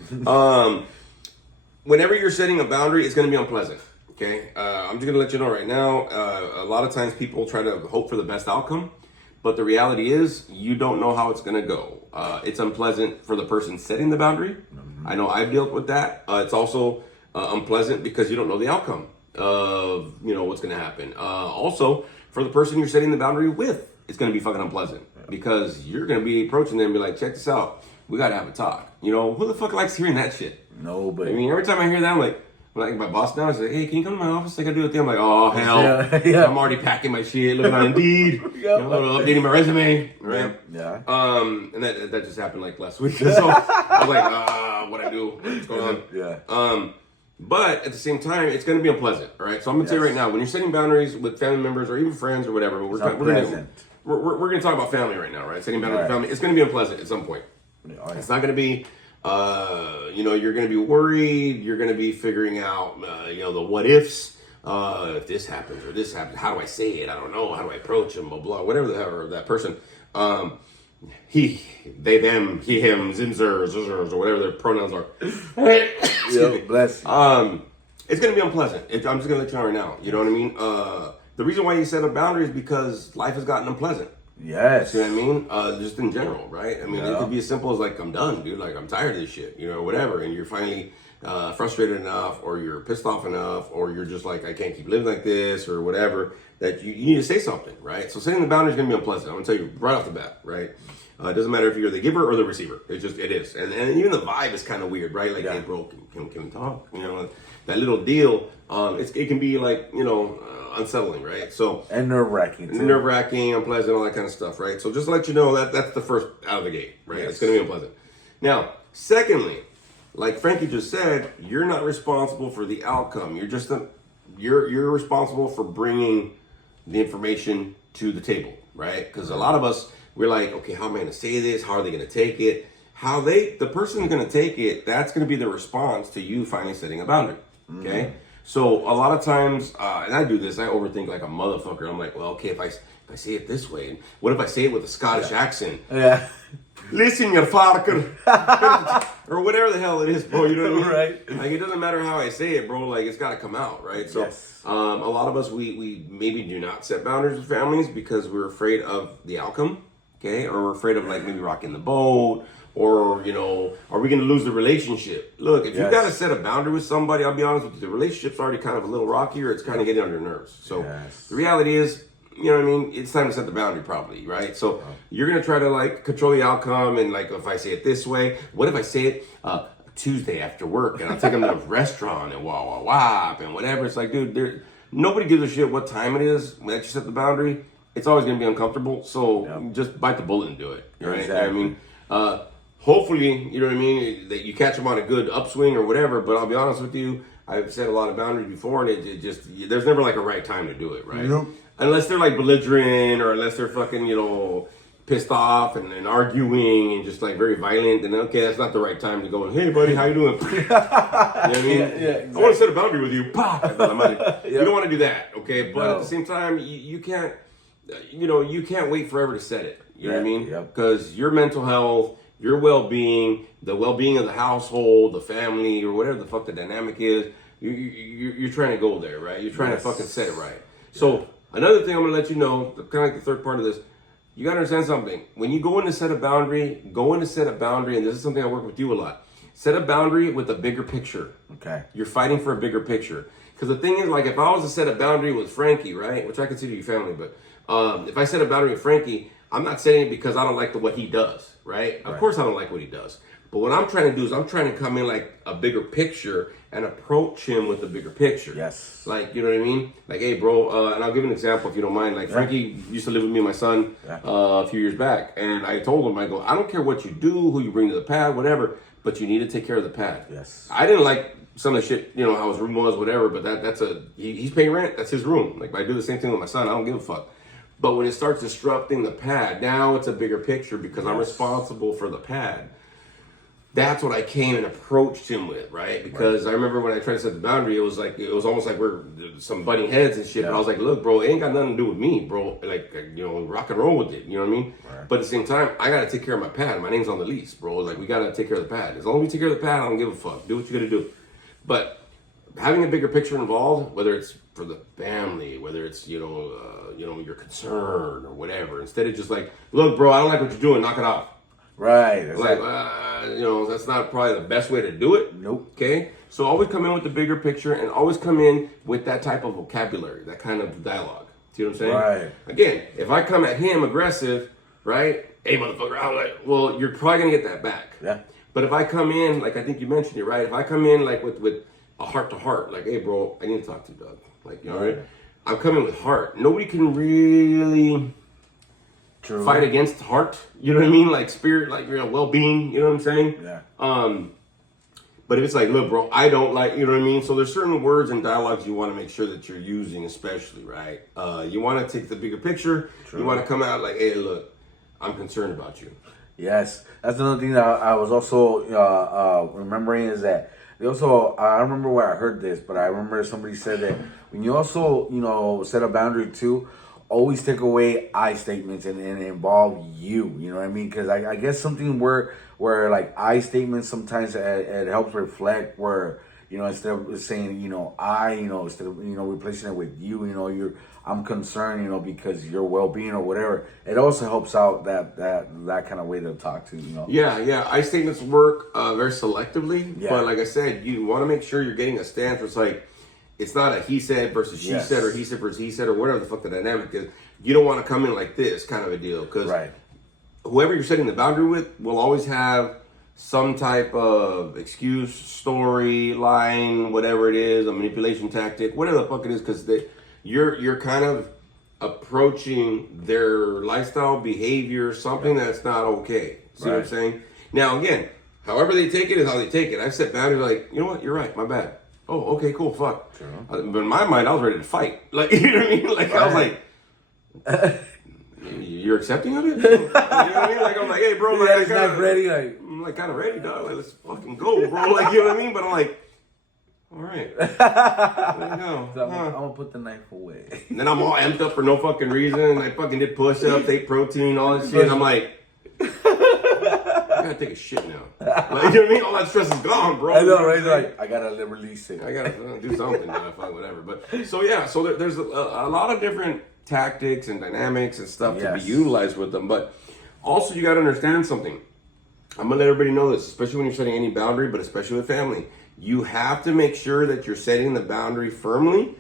Whenever you're setting a boundary, it's gonna be unpleasant. Okay, I'm just gonna let you know right now. A lot of times people try to hope for the best outcome, but the reality is you don't know how it's gonna go. It's unpleasant for the person setting the boundary. I know I've dealt with that. It's also unpleasant because you don't know the outcome of what's gonna happen. Also, for the person you're setting the boundary with, it's gonna be fucking unpleasant because you're gonna be approaching them and be like, check this out, we gotta have a talk. Who the fuck likes hearing that shit? Nobody. I mean, every time I hear that, I'm like my boss now is like, hey, can you come to my office? I gotta do a thing. I'm like, oh hell, Yeah. I'm already packing my shit, looking on Indeed, updating my resume, right? Yeah. And that just happened like last week. So I was like, what I do? What's going on? Yeah. But at the same time, it's going to be unpleasant, all right? So I'm going to tell you right now, when you're setting boundaries with family members or even friends or whatever, we're going to talk about family right now, right? Setting boundaries with family, it's going to be unpleasant at some point. It's not going to be, you're going to be worried. You're going to be figuring out, the what ifs. If this happens or this happens, how do I say it? I don't know. How do I approach him? Blah, blah, whatever the hell, or that person. He, they, them, he, him, zimzers, or whatever their pronouns are. Bless you. It's going to be unpleasant. I'm just going to let you know right now. You know what I mean? The reason why you set a boundary is because life has gotten unpleasant. Yes. You know what I mean? Just in general, right? I mean, it could be as simple as like, I'm done, dude. Like, I'm tired of this shit, whatever. And you're finally frustrated enough, or you're pissed off enough, or you're just like, I can't keep living like this, or whatever, that you need to say something, right? So setting the boundary is going to be unpleasant. I'm going to tell you right off the bat, right? It doesn't matter if you're the giver or the receiver. It is. And even the vibe is kind of weird, right? Like, hey, bro, can we talk? That little deal, it can be like, unsettling, right? So and nerve-wracking too. Nerve-wracking, unpleasant, all that kind of stuff, right? So just to let you know that's the first out of the gate, right? Yes. It's going to be unpleasant. Now, secondly, like Frankie just said, you're not responsible for the outcome. You're just you're responsible for bringing the information to the table, right? Because a lot of us, we're like, okay, how am I going to say this? How are they going to take it? The person is going to take it, that's going to be the response to you finally setting a boundary, okay? Mm-hmm. So a lot of times, and I do this, I overthink like a motherfucker. I'm like, well, okay, if I say it this way, what if I say it with a Scottish accent? Yeah. Listen, you fucker. Or whatever the hell it is, bro, you know what I mean? Right. Like, it doesn't matter how I say it, bro, like, it's got to come out, right? So, a lot of us, we maybe do not set boundaries with families because we're afraid of the outcome, okay? Or we're afraid of, like, maybe rocking the boat, or, are we going to lose the relationship? Look, if you got to set a boundary with somebody, I'll be honest with you, the relationship's already kind of a little rocky, or it's kind of getting on your nerves. So, the reality is, you know what I mean? It's time to set the boundary probably, right? So you're going to try to like control the outcome. And like, if I say it this way, what if I say it Tuesday after work and I'll take them to a restaurant and wah, and whatever. It's like, dude, nobody gives a shit what time it is that you set the boundary. It's always going to be uncomfortable. So just bite the bullet and do it. Right? Exactly. You know what I mean? Hopefully, you know what I mean, that you catch them on a good upswing or whatever. But I'll be honest with you, I've set a lot of boundaries before, and it just, there's never like a right time to do it, right? Nope. Unless they're like belligerent, or unless they're fucking, pissed off and arguing and just like very violent, then okay, that's not the right time to go, hey buddy, how you doing? You know what I mean? Exactly. I want to set a boundary with you. You don't want to do that, okay? But at the same time, you can't, you can't wait forever to set it. You know what I mean? Because your mental health, your well-being, the well-being of the household, the family, or whatever the fuck the dynamic is, you're trying to go there, right? You're trying to fucking set it right. So another thing I'm going to let you know, kind of like the third part of this, you got to understand something. When you go in to set a boundary, and this is something I work with you a lot, set a boundary with a bigger picture. Okay. You're fighting for a bigger picture. Because the thing is, like, if I was to set a boundary with Frankie, right, which I consider you family, but if I set a boundary with Frankie, I'm not saying it because I don't like what he does, right? Of course I don't like what he does. But what I'm trying to do is I'm trying to come in like a bigger picture and approach him with a bigger picture. Yes. Like, you know what I mean? Like, hey, bro, and I'll give an example if you don't mind. Like, Frankie used to live with me and my son a few years back. And I told him, I go, I don't care what you do, who you bring to the pad, whatever, but you need to take care of the pad. Yes. I didn't like some of the shit, how his room was, whatever, but he's paying rent. That's his room. Like, I do the same thing with my son. I don't give a fuck. But when it starts disrupting the pad, now it's a bigger picture because I'm responsible for the pad. That's what I came and approached him with, right? Because I remember when I tried to set the boundary, it was almost like we're some butting heads and shit. But I was like, look, bro, it ain't got nothing to do with me, bro. Like, rock and roll with it. You know what I mean? Right. But at the same time, I got to take care of my pad. My name's on the lease, bro. Like, we got to take care of the pad. As long as we take care of the pad, I don't give a fuck. Do what you got to do. But having a bigger picture involved, whether it's for the family, whether it's your concern or whatever, instead of just like, look, bro, I don't like what you're doing, knock it off. Right. Like, that's not probably the best way to do it. Nope. Okay, so always come in with the bigger picture, and always come in with that type of vocabulary, that kind of dialogue. See what I'm saying? Right. Again, if I come at him aggressive, right? Hey, motherfucker, I'm like, well, you're probably gonna get that back. Yeah. But if I come in, like I think you mentioned it, right? If I come in like with a heart to heart, like, hey, bro, I need to talk to you, Doug. Like, you know, right? I'm coming with heart. Nobody can really fight against heart. You know what I mean? Like spirit, like well-being. You know what I'm saying? Yeah. But if it's like, look, bro, I don't like, you know what I mean? So there's certain words and dialogues you want to make sure that you're using, especially, right? You want to take the bigger picture. True. You want to come out like, hey, look, I'm concerned about you. Yes, that's another thing that I was also remembering is that they also, I don't remember where I heard this, but I remember somebody said that when you also, set a boundary too, always take away I statements and involve you. You know what I mean? Because I guess something where like I statements sometimes it helps reflect where, instead of saying, I, instead of, replacing it with you, I'm concerned, because your well-being or whatever. It also helps out that kind of way to talk to, Yeah. I statements work very selectively, Yeah. but like I said, you want to make sure you're getting a stance where it's like, it's not a he said versus she said, or he said versus he said, or whatever the fuck the dynamic is. You don't want to come in like this kind of a deal, because whoever you're setting the boundary with will always have some type of excuse, story, line, whatever it is, a manipulation tactic, whatever the fuck it is, because you're kind of approaching their lifestyle, behavior, something that's not okay. See what I'm saying? Now, again, however they take it is how they take it. I've set boundaries like, you know what, you're right, my bad. Oh, okay, cool, fuck. True. But in my mind, I was ready to fight. Like, you know what I mean? Like, I was like, you're accepting of it? You know what I mean? Like, I'm like, hey, bro, like, not ready. I'm like, kind of ready, dog. Like, let's fucking go, bro. Like, you know what I mean? But I'm like, all right. There you go. So I'm gonna put the knife away. And then I'm all amped up for no fucking reason. I fucking did push-ups, ate protein, all that shit. And I'm like, I gotta take a shit now. Like, you know what I mean? All that stress is gone, bro. I know, right? Like, I gotta release it. I gotta do something, fuck whatever. But so yeah, so there's a lot of different tactics and dynamics and stuff to be utilized with them. But also, you gotta understand something. I'm gonna let everybody know this, especially when you're setting any boundary, but especially with family. You have to make sure that you're setting the boundary firmly,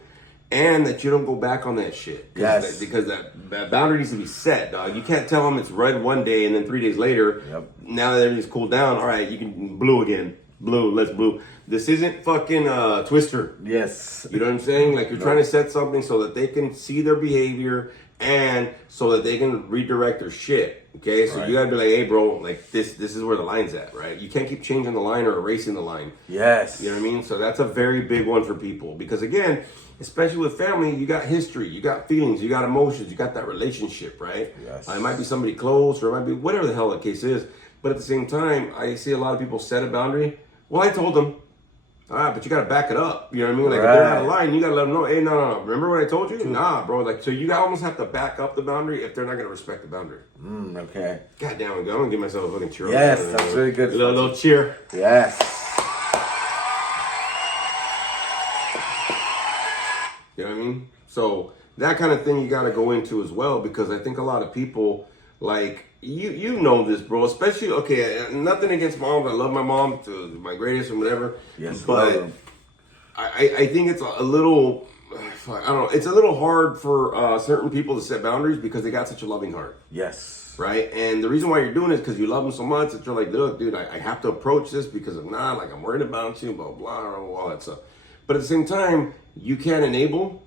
and that you don't go back on that shit. Yes. Because that boundary needs to be set, dog. You can't tell them it's red one day and then 3 days later, now that everything's cooled down, all right, you can blue again. Blue, let's blue. This isn't fucking Twister. Yes. You know what I'm saying? Like, you're trying to set something so that they can see their behavior and so that they can redirect their shit. Okay? So you gotta be like, hey, bro, like, this is where the line's at, right? You can't keep changing the line or erasing the line. Yes. You know what I mean? So that's a very big one for people. Because, again, especially with family, you got history, you got feelings, you got emotions, you got that relationship, right? Yes. It might be somebody close, or it might be whatever the hell the case is. But at the same time, I see a lot of people set a boundary. Well, I told them, but you got to back it up. You know what I mean? Like, if they're out of line, you got to let them know, hey, no. Remember what I told you? Nah, bro. Like, so you almost have to back up the boundary if they're not going to respect the boundary. Okay. God damn it, I'm going to give myself a fucking cheer. Yes, that's very good. A little cheer. Yes. You know what I mean? So that kind of thing you got to go into as well, because I think a lot of people, like, you know this, bro. Especially, okay, nothing against moms. I love my mom to my greatest and whatever. Yes, but I think it's a little, I don't know, it's a little hard for certain people to set boundaries because they got such a loving heart. Yes. Right? And the reason why you're doing it is because you love them so much that you're like, look, dude, I have to approach this because if not, like, I'm worried about you, blah, blah, all that stuff. But at the same time, you can't enable,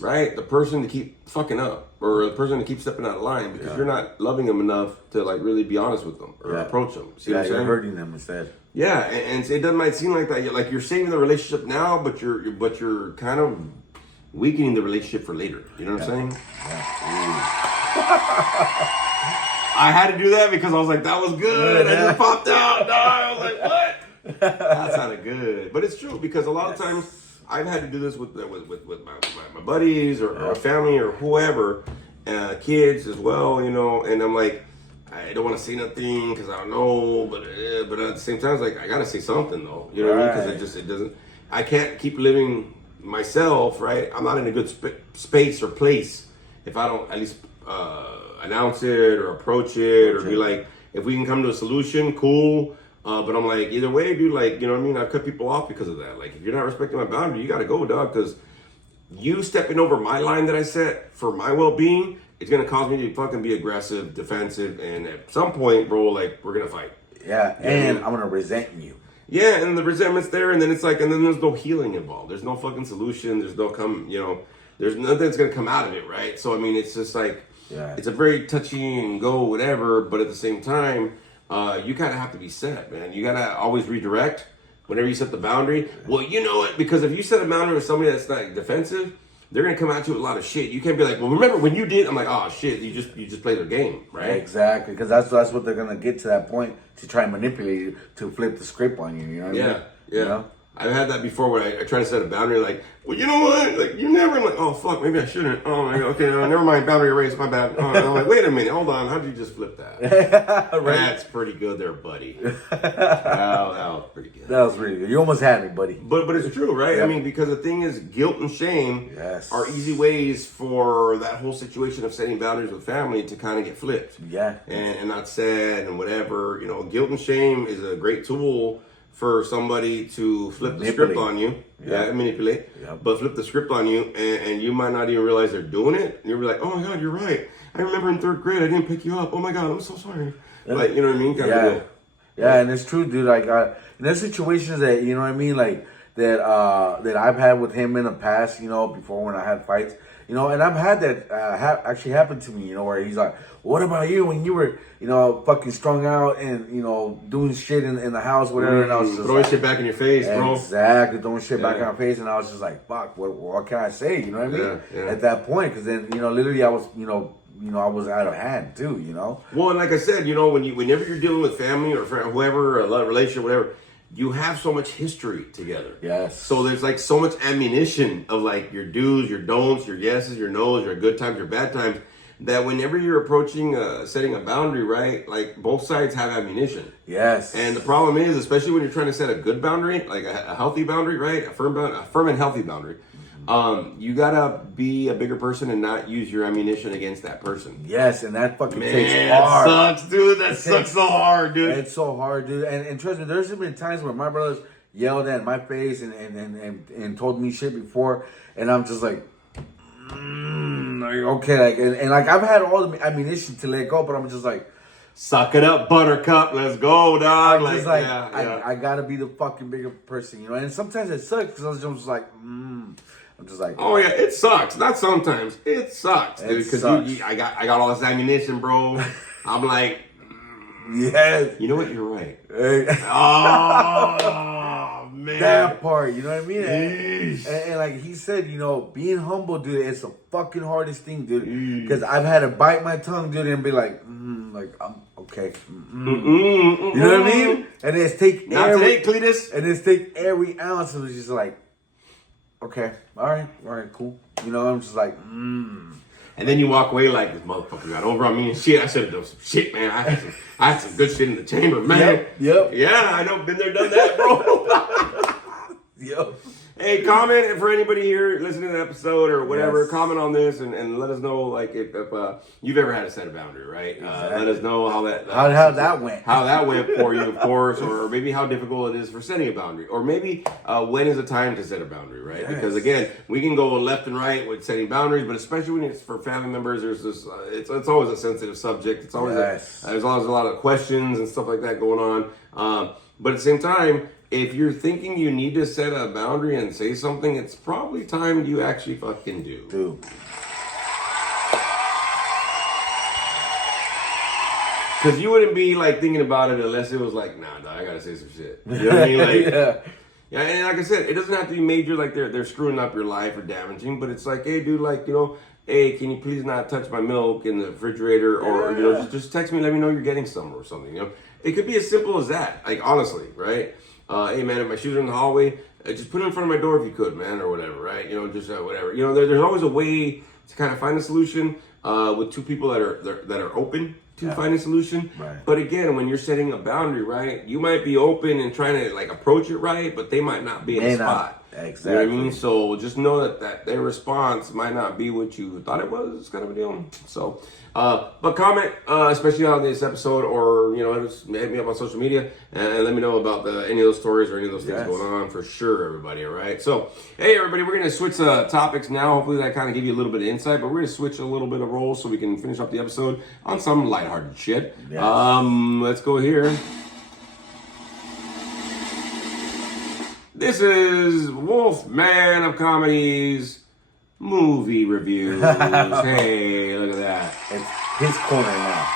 right, the person to keep fucking up or the person to keep stepping out of line because you're not loving them enough to, like, really be honest with them or approach them. See what I'm saying? You're hurting them instead. Yeah, and it might seem like that. Like, you're saving the relationship now, but you're kind of weakening the relationship for later. You know what I'm saying? I had to do that because I was like, that was good. I just popped out. No, I was like, what? That sounded good. But it's true because a lot of times I've had to do this with my buddies or family or whoever, kids as well, you know, and I'm like, I don't want to say nothing because I don't know, but at the same time, it's like, I got to say something though, you know what I mean? Because it doesn't, I can't keep living myself, right? I'm not in a good space or place if I don't at least announce it or approach it or be like, if we can come to a solution, cool. But I'm like, either way, dude, like, you know what I mean? I cut people off because of that. Like, if you're not respecting my boundary, you got to go, dog, because you stepping over my line that I set for my well-being, it's going to cause me to fucking be aggressive, defensive, and at some point, bro, like, we're going to fight. Yeah, and I'm going to resent you. Yeah, and the resentment's there, and then it's like, and then there's no healing involved. There's no fucking solution. There's no there's nothing that's going to come out of it, right? So, I mean, it's just like, it's a very touchy and go, whatever, but at the same time, you kind of have to be set, man. You got to always redirect whenever you set the boundary. Well, you know it, because if you set a boundary with somebody that's not defensive, they're going to come at you with a lot of shit. You can't be like, well, remember when you did? I'm like, oh, shit, you just played their game, right? Exactly, because that's what they're going to get to that point to try and manipulate you, to flip the script on you, you know what I mean? Yeah. You know? I've had that before where I try to set a boundary like, well, you know what? Like, you never, like, oh, fuck, maybe I shouldn't. Oh, my God, okay, never mind, boundary erased, my bad. Oh, I'm like, wait a minute, hold on, how did you just flip that? Right. That's pretty good there, buddy. That was pretty good. That was really good. You almost had me, buddy. But it's true, right? Yeah. I mean, because the thing is, guilt and shame are easy ways for that whole situation of setting boundaries with family to kind of get flipped. Yeah. And not said and whatever. You know, guilt and shame is a great tool for somebody to flip the script on you. Manipulate. Yeah. But flip the script on you, and you might not even realize they're doing it. And you'll be like, oh my God, you're right. I remember in 3rd grade, I didn't pick you up. Oh my God, I'm so sorry. Like, you know what I mean? Kind of deal. Yeah, and it's true, dude. Like, there's situations that, you know what I mean, like that I've had with him in the past, you know, before when I had fights, you know, and I've had that actually happen to me, you know, where he's like, what about you when you were, you know, fucking strung out and, you know, doing shit in the house, whatever, and I was just throwing shit back in your face, bro. Exactly, throwing shit back in my face, and I was just like, fuck, what can I say, you know what I mean? Yeah. At that point, because then, you know, literally I was, you know, I was out of hand too, you know. Well, and like I said, you know, whenever you're dealing with family or friend, whoever, a relationship, whatever, you have so much history together. Yes. So there's like so much ammunition of like your do's, your don'ts, your yeses, your no's, your good times, your bad times, that whenever you're approaching setting a boundary, right, like both sides have ammunition. Yes. And the problem is, especially when you're trying to set a good boundary, like a healthy boundary, right, a firm and healthy boundary. You gotta be a bigger person and not use your ammunition against that person. Yes, and that fucking takes hard. That sucks, dude. That sucks so hard, dude. It's so hard, dude. And trust me, there's been times where my brothers yelled at my face and told me shit before, and I'm just like, like okay, like and like I've had all the ammunition to let go, but I'm just like, suck it up, Buttercup. Let's go, dog. I'm just like, I gotta be the fucking bigger person, you know. And sometimes it sucks because I was just like, I'm just like, oh yeah, it sucks. Not sometimes, it sucks, dude. Because I got all this ammunition, bro. I'm like, yes. You know what? You're right. Oh man, that part. You know what I mean? And like he said, you know, being humble, dude, it's the fucking hardest thing, dude. Because I've had to bite my tongue, dude, and be like, like I'm okay. You know what I mean? And it's take not today, Cletus. And it's take every ounce of it, just like, okay, all right, cool. You know, I'm just like, And then you walk away like, this motherfucker got over on me and shit. I should have done some shit, man. I had some good shit in the chamber, man. Yep. Yeah, I know. Been there, done that, bro. Yep. Hey, comment for anybody here listening to the episode or whatever. Yes. Comment on this and let us know like if you've ever had to set a boundary, right? Exactly. Let us know how that went. How that went for you, of course, or maybe how difficult it is for setting a boundary, or maybe when is the time to set a boundary, right? Yes. Because again, we can go left and right with setting boundaries, but especially when it's for family members, there's this. It's always a sensitive subject. It's always there's always a lot of questions and stuff like that going on. But at the same time, if you're thinking you need to set a boundary and say something, it's probably time you actually fucking do. Because you wouldn't be like thinking about it unless it was like, nah, I gotta say some shit. You know what I mean? Like, yeah, and like I said, it doesn't have to be major, like they're screwing up your life or damaging, but it's like, hey, dude, like, you know, hey, can you please not touch my milk in the refrigerator, or you know, just text me, let me know you're getting some or something. You know, it could be as simple as that. Like honestly, right? Hey man, if my shoes are in the hallway, just put it in front of my door if you could, man, or whatever, right? You know, just whatever. You know, there's always a way to kind of find a solution with two people that are open to find a solution. Right. But again, when you're setting a boundary, right, you might be open and trying to like approach it right, but they might not be in the spot. Exactly. You know what I mean? So just know that their response might not be what you thought it was, kind of a deal. So, but comment, especially on this episode, or just hit me up on social media and let me know about any of those stories or any of those things going on for sure, everybody. All right. So, hey, everybody, we're gonna switch topics now. Hopefully, that kind of give you a little bit of insight. But we're gonna switch a little bit of roles so we can finish up the episode on some lighthearted shit. Yes. Let's go here. This is Wolfman of Comedy's movie reviews. Hey, look at that. It's his corner now.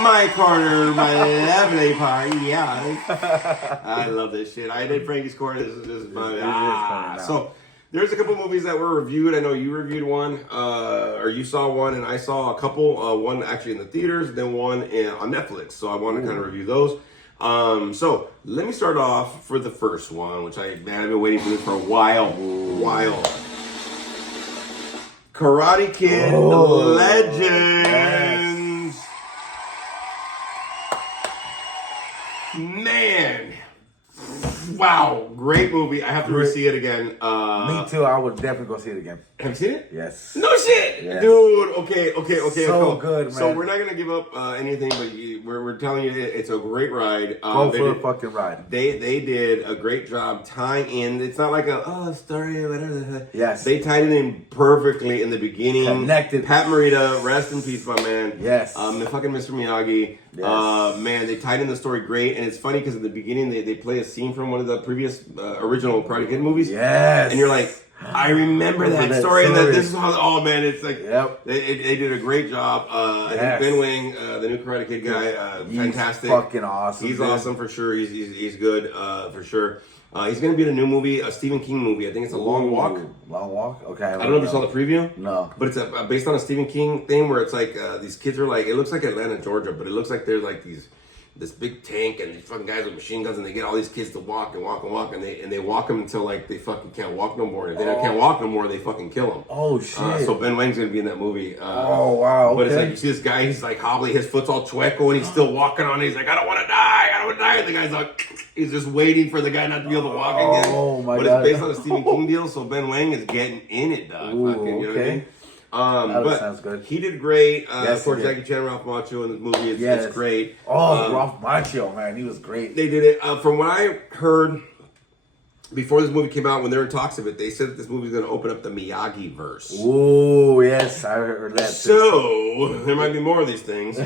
My corner, my lovely part. Yeah. I love this shit. I did Frankie's corner. This is my So there's a couple movies that were reviewed. I know you reviewed one, or you saw one, and I saw a couple. One actually in the theaters, then one on Netflix. So I want to kind of review those. So let me start off for the first one, which I've been waiting for this for a while. Karate Kid Legends. Yes. Man. Wow, great movie. I have to re-see it again. Me too. I would definitely go see it again. Have you seen it? Yes. No shit, yes. Dude. Okay. So good, man. So we're not gonna give up anything, but we're telling you it's a great ride. Go for a fucking ride. They did a great job tying in. It's not like a story or whatever. Yes. They tied it in perfectly in the beginning. Connected. Pat Morita, rest in peace, my man. Yes. The fucking Mr. Miyagi. Yes. Man, they tied in the story great, and it's funny because in the beginning they play a scene from one of the previous original Karate Kid movies. Yes. And you're like, I remember that story, and that this is how. Oh man, it's like they did a great job. I think Ben Wang, the new Karate Kid guy, fantastic, fucking awesome. He's awesome for sure. He's good for sure. He's gonna be in a new movie, a Stephen King movie. I think it's a Long Walk. Long Walk. Okay. I don't know if you saw the preview. No. But it's based on a Stephen King thing where it's like these kids are like, it looks like Atlanta, Georgia, but it looks like they're like this big tank and these fucking guys with machine guns, and they get all these kids to walk, and they walk them until like they fucking can't walk no more. And if they can't walk no more, they fucking kill them. Oh shit! So Ben Wang's gonna be in that movie. Oh wow! Okay. But it's like you see this guy, he's like hobbly, his foot's all chueco, and he's still walking on it. He's like, I don't want to die, And the guy's like, he's just waiting for the guy not to be able to walk again. Oh my God! But it's based on a Stephen King deal, so Ben Wang is getting in it, dog. Ooh, fucking, you know what I mean? That sounds good. He did great. Yes, of course, Jackie Chan, Ralph Macchio in this movie. It's great. Ralph Macchio, man, he was great. They did it. From what I heard before this movie came out, when they were in talks of it, they said that this movie is going to open up the Miyagi verse. Oh yes, I heard that. So there might be more of these things.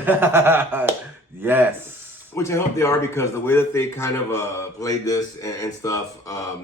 Yes. Which I hope they are, because the way that they kind of played this and stuff,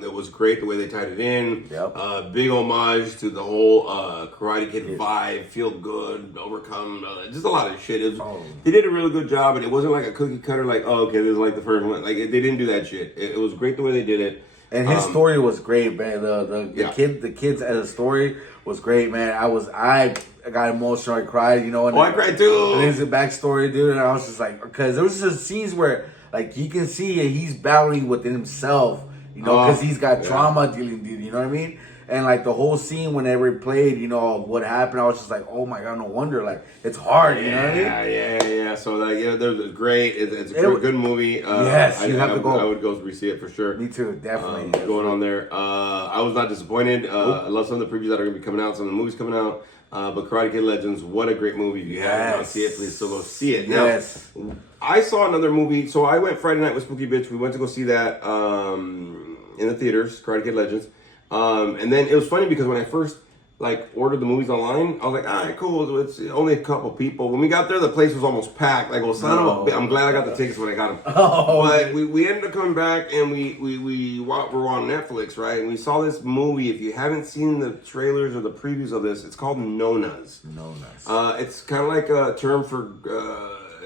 it was great the way they tied it in. Yep. Big homage to the whole Karate Kid vibe, feel good, overcome, just a lot of shit. They did a really good job, and it wasn't like a cookie cutter, like, oh, okay, this is like the first one. Like, they didn't do that shit. It was great the way they did it. And his story was great, man. The kids as a story was great, man. I got emotional. I cried, And I cried too. And there's a backstory, dude. And I was just like, because there was just scenes where, like, you can see he's battling within himself, because he's got trauma dealing. You know what I mean? And like the whole scene whenever he played, what happened, I was just like, oh my God, no wonder. Like, it's hard, you know what I mean? Yeah. So like, there's great. It's a good movie. Yes, you have to go. I would go re-see it for sure. Me too, definitely. Going on there. I was not disappointed. I love some of the previews that are going to be coming out. Some of the movies coming out. But Karate Kid Legends, what a great movie. If you haven't gone see it, please still go see it. Now, I saw another movie. So I went Friday night with Spooky Bitch. We went to go see that in the theaters, Karate Kid Legends. And then it was funny because when I first ordered the movies online, I was like, all right, cool. It's only a couple people. When we got there, the place was almost packed. Like, well, I'm glad I got the tickets when I got them. But we ended up coming back, and we were on Netflix, right? And we saw this movie. If you haven't seen the trailers or the previews of this, it's called Nonas. It's kind of like a term for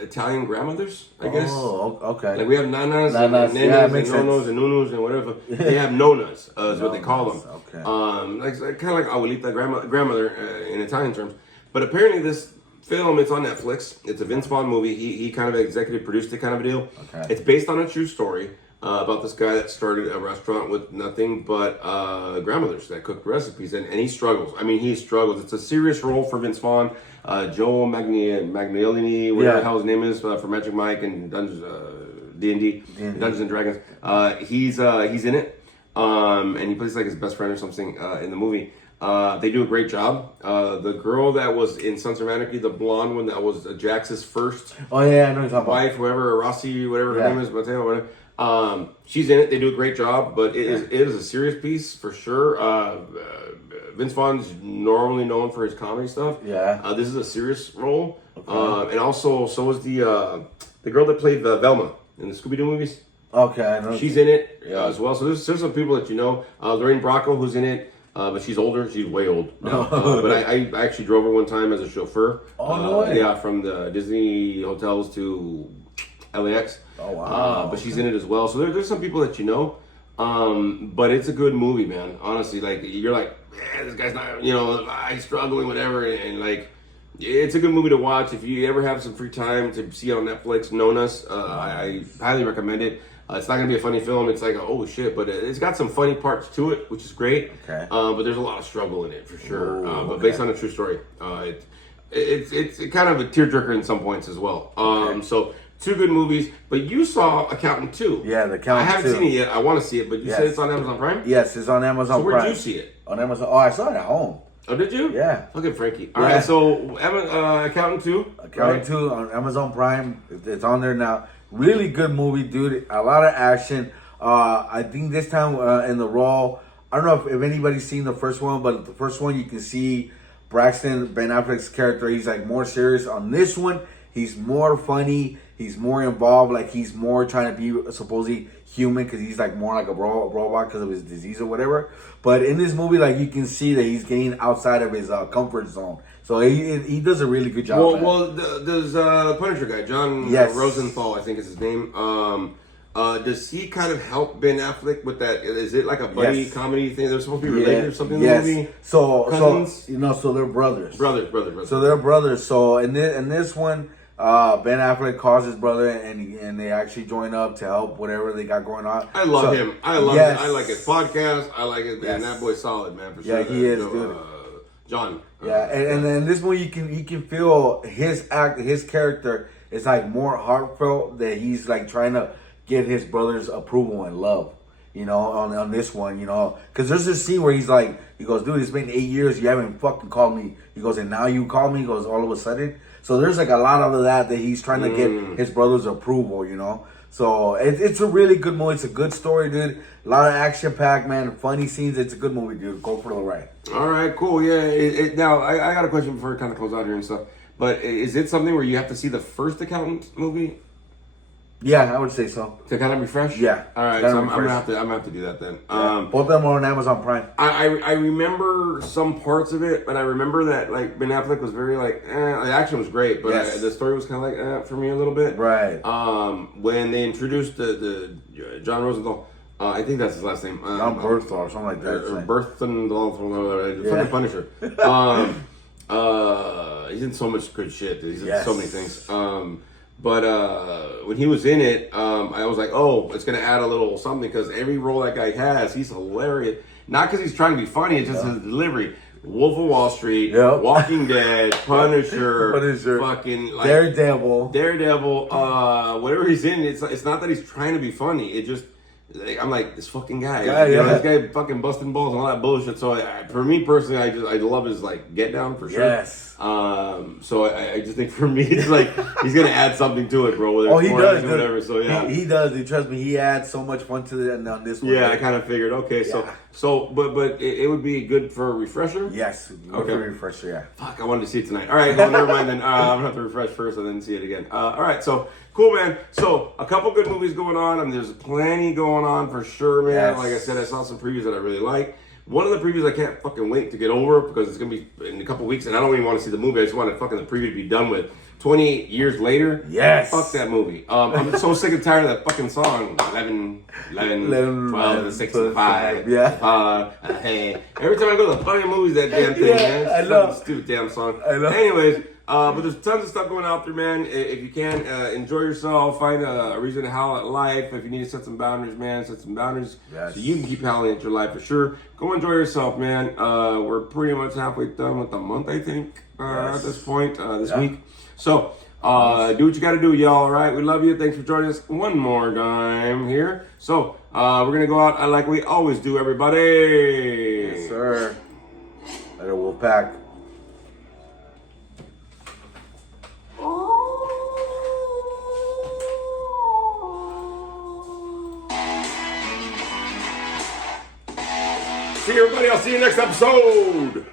Italian grandmothers, I guess. Oh, okay. Like we have nanas and nenas and nonos and nunus and whatever. They have nonas, is what they call them. Okay. Kind of like abuelita, grandmother in Italian terms. But apparently this film, it's on Netflix. It's a Vince Vaughn movie. He kind of executive produced it, kind of a deal. Okay. It's based on a true story about this guy that started a restaurant with nothing but grandmothers that cooked recipes, and he struggles. I mean, he struggles. It's a serious role for Vince Vaughn. Joe Magnolini, whatever the hell his name is, for Magic Mike and D&D, Dungeons and Dragons. He's in it. and he plays like his best friend or something in the movie. They do a great job. The girl that was in Sons of Anarchy, the blonde one that was Jax's first Oh yeah, I know you're talking about. wife, whoever, Rossi, whatever her Yeah. name is, Mateo, whatever. She's in it. They do a great job, but it is a serious piece for sure. Vince Vaughn's normally known for his comedy stuff. Yeah. This is a serious role, and also so is the girl that played Velma in the Scooby Doo movies. Okay, I know. She's in it as well. So there's some people that you know. Lorraine Bracco, who's in it. But she's older. She's way old now. But I actually drove her one time as a chauffeur. Oh, no way. Yeah, from the Disney hotels to LAX. Oh, wow. But she's in it as well. So there's some people that you know. But it's a good movie, man. Honestly, like you're like, this guy's not, he's struggling, whatever, and like. It's a good movie to watch. If you ever have some free time to see it on Netflix, Nonas, I highly recommend it. It's not going to be a funny film. It's like, oh shit, but it's got some funny parts to it, which is great. Okay. But there's a lot of struggle in it for sure. Ooh, But okay. based on a true story, it's kind of a tearjerker in some points as well. So two good movies. But you saw Accountant 2. Yeah, The Accountant I haven't 2. seen it yet. I want to see it, but you said Yes. it's on Amazon Prime. Yes, it's on Amazon So where'd Prime. you see it? On Amazon. Oh, I saw it at home. Oh, did you? Yeah. Fucking Frankie. All Yeah. right. So Accountant 2. Accountant 2 on Amazon Prime. It's on there now. Really good movie, dude. A lot of action. I think this time in the role, I don't know if anybody's seen the first one, but the first one you can see Braxton, Ben Affleck's character, he's like more serious. On this one, he's more funny. He's more involved. Like he's more trying to be supposedly human because he's like more like a robot because of his disease or whatever. But in this movie, like you can see that he's getting outside of his comfort zone. So he does a really good job. man. Well, there's Punisher guy, John Yes. Rosenthal, I think is his name. Does he kind of help Ben Affleck with that? Is it like a buddy Yes. comedy thing? They're supposed to be related or something Yes. in the movie? So Cousins? so they're brothers. Brother. So they're brothers. So in this one, Ben Affleck calls his brother, and they actually join up to help whatever they got going on. I love So- him. I love Yes. it. I like his podcast. I like it, man. Yes. That boy's solid, man, for sure. Yeah, he is, dude. John. Yeah, and then this one you can feel his character is like more heartfelt, that he's like trying to get his brother's approval and love. On this one, because there's this scene where he goes, dude, it's been 8 years, you haven't fucking called me. He goes, and now you call me. He goes, all of a sudden. So there's like a lot of that he's trying to get his brother's approval. So it's a really good movie. It's a good story, dude. A lot of action packed, man. Funny scenes. It's a good movie, dude. Go for the ride. All right, cool. Yeah. Now, I got a question before we kind of close out here and stuff. But is it something where you have to see the first Accountant movie Yeah, I would say so. to kind of refresh? Yeah. All right. Kinda So I'm gonna refresh. have to do that then. Both of them are on Amazon Prime. I remember some parts of it, but I remember that like Ben Affleck was very like, the action was great, but Yes. the story was kind of like for me a little bit. Right. When they introduced the John Rosenthal, I think that's his last name. John Berthel or something like that. Or Berthendahl, Yeah. fucking Punisher. He's in so much good shit. He's in Yes. so many things. But when he was in it, I was like, oh, it's gonna add a little something because every role that guy has, he's hilarious. Not because he's trying to be funny, it's just his delivery. Wolf of Wall Street, Yep. Walking Dead, Punisher, Punisher. fucking like, Daredevil. whatever he's in, it's not that he's trying to be funny. It just, like, I'm like, this fucking guy. Yeah. This guy fucking busting balls and all that bullshit. So for me personally, I love his like get down for sure. Yes. So I just think for me, it's like he's gonna add something to it, bro. Whether Oh, it's he more does, action or dude. whatever. So yeah. He does. Dude, trust me, he adds so much fun to it on this one. Yeah, I dude. kind of figured. Okay, Yeah. but it would be good for a refresher. Yes. Okay. Okay. Refresher, yeah. Fuck, I wanted to see it tonight. All right, well, never mind then. I'm gonna have to refresh first and then see it again. All right, so cool, man. So a couple good movies going on. I mean, there's plenty going on for sure, man. Yes. Like I said, I saw some previews that I really like. One of the previews I can't fucking wait to get over because it's gonna be in a couple weeks, and I don't even want to see the movie. I just want fucking the preview to be done with. 28 years later, Yes. fuck that movie. I'm so sick and tired of that fucking song. 11, 12, and 6 and 5. Yeah. Hey, every time I go to the fucking movies, that damn thing, Yeah, man. It's I a know. fucking stupid damn song. I know. Anyways, but there's tons of stuff going out there, man. If you can, enjoy yourself. Find a reason to howl at life. If you need to set some boundaries, man, set some boundaries. Yes. So you can keep howling at your life for sure. Go enjoy yourself, man. We're pretty much halfway done with the month, I think, Yes. at this point, this Yeah. week. So, do what you got to do, y'all. All right, we love you. Thanks for joining us one more time here. So, We're going to go out like we always do, everybody. Yes, sir. Later, Wolfpack. See you, everybody. I'll see you next episode.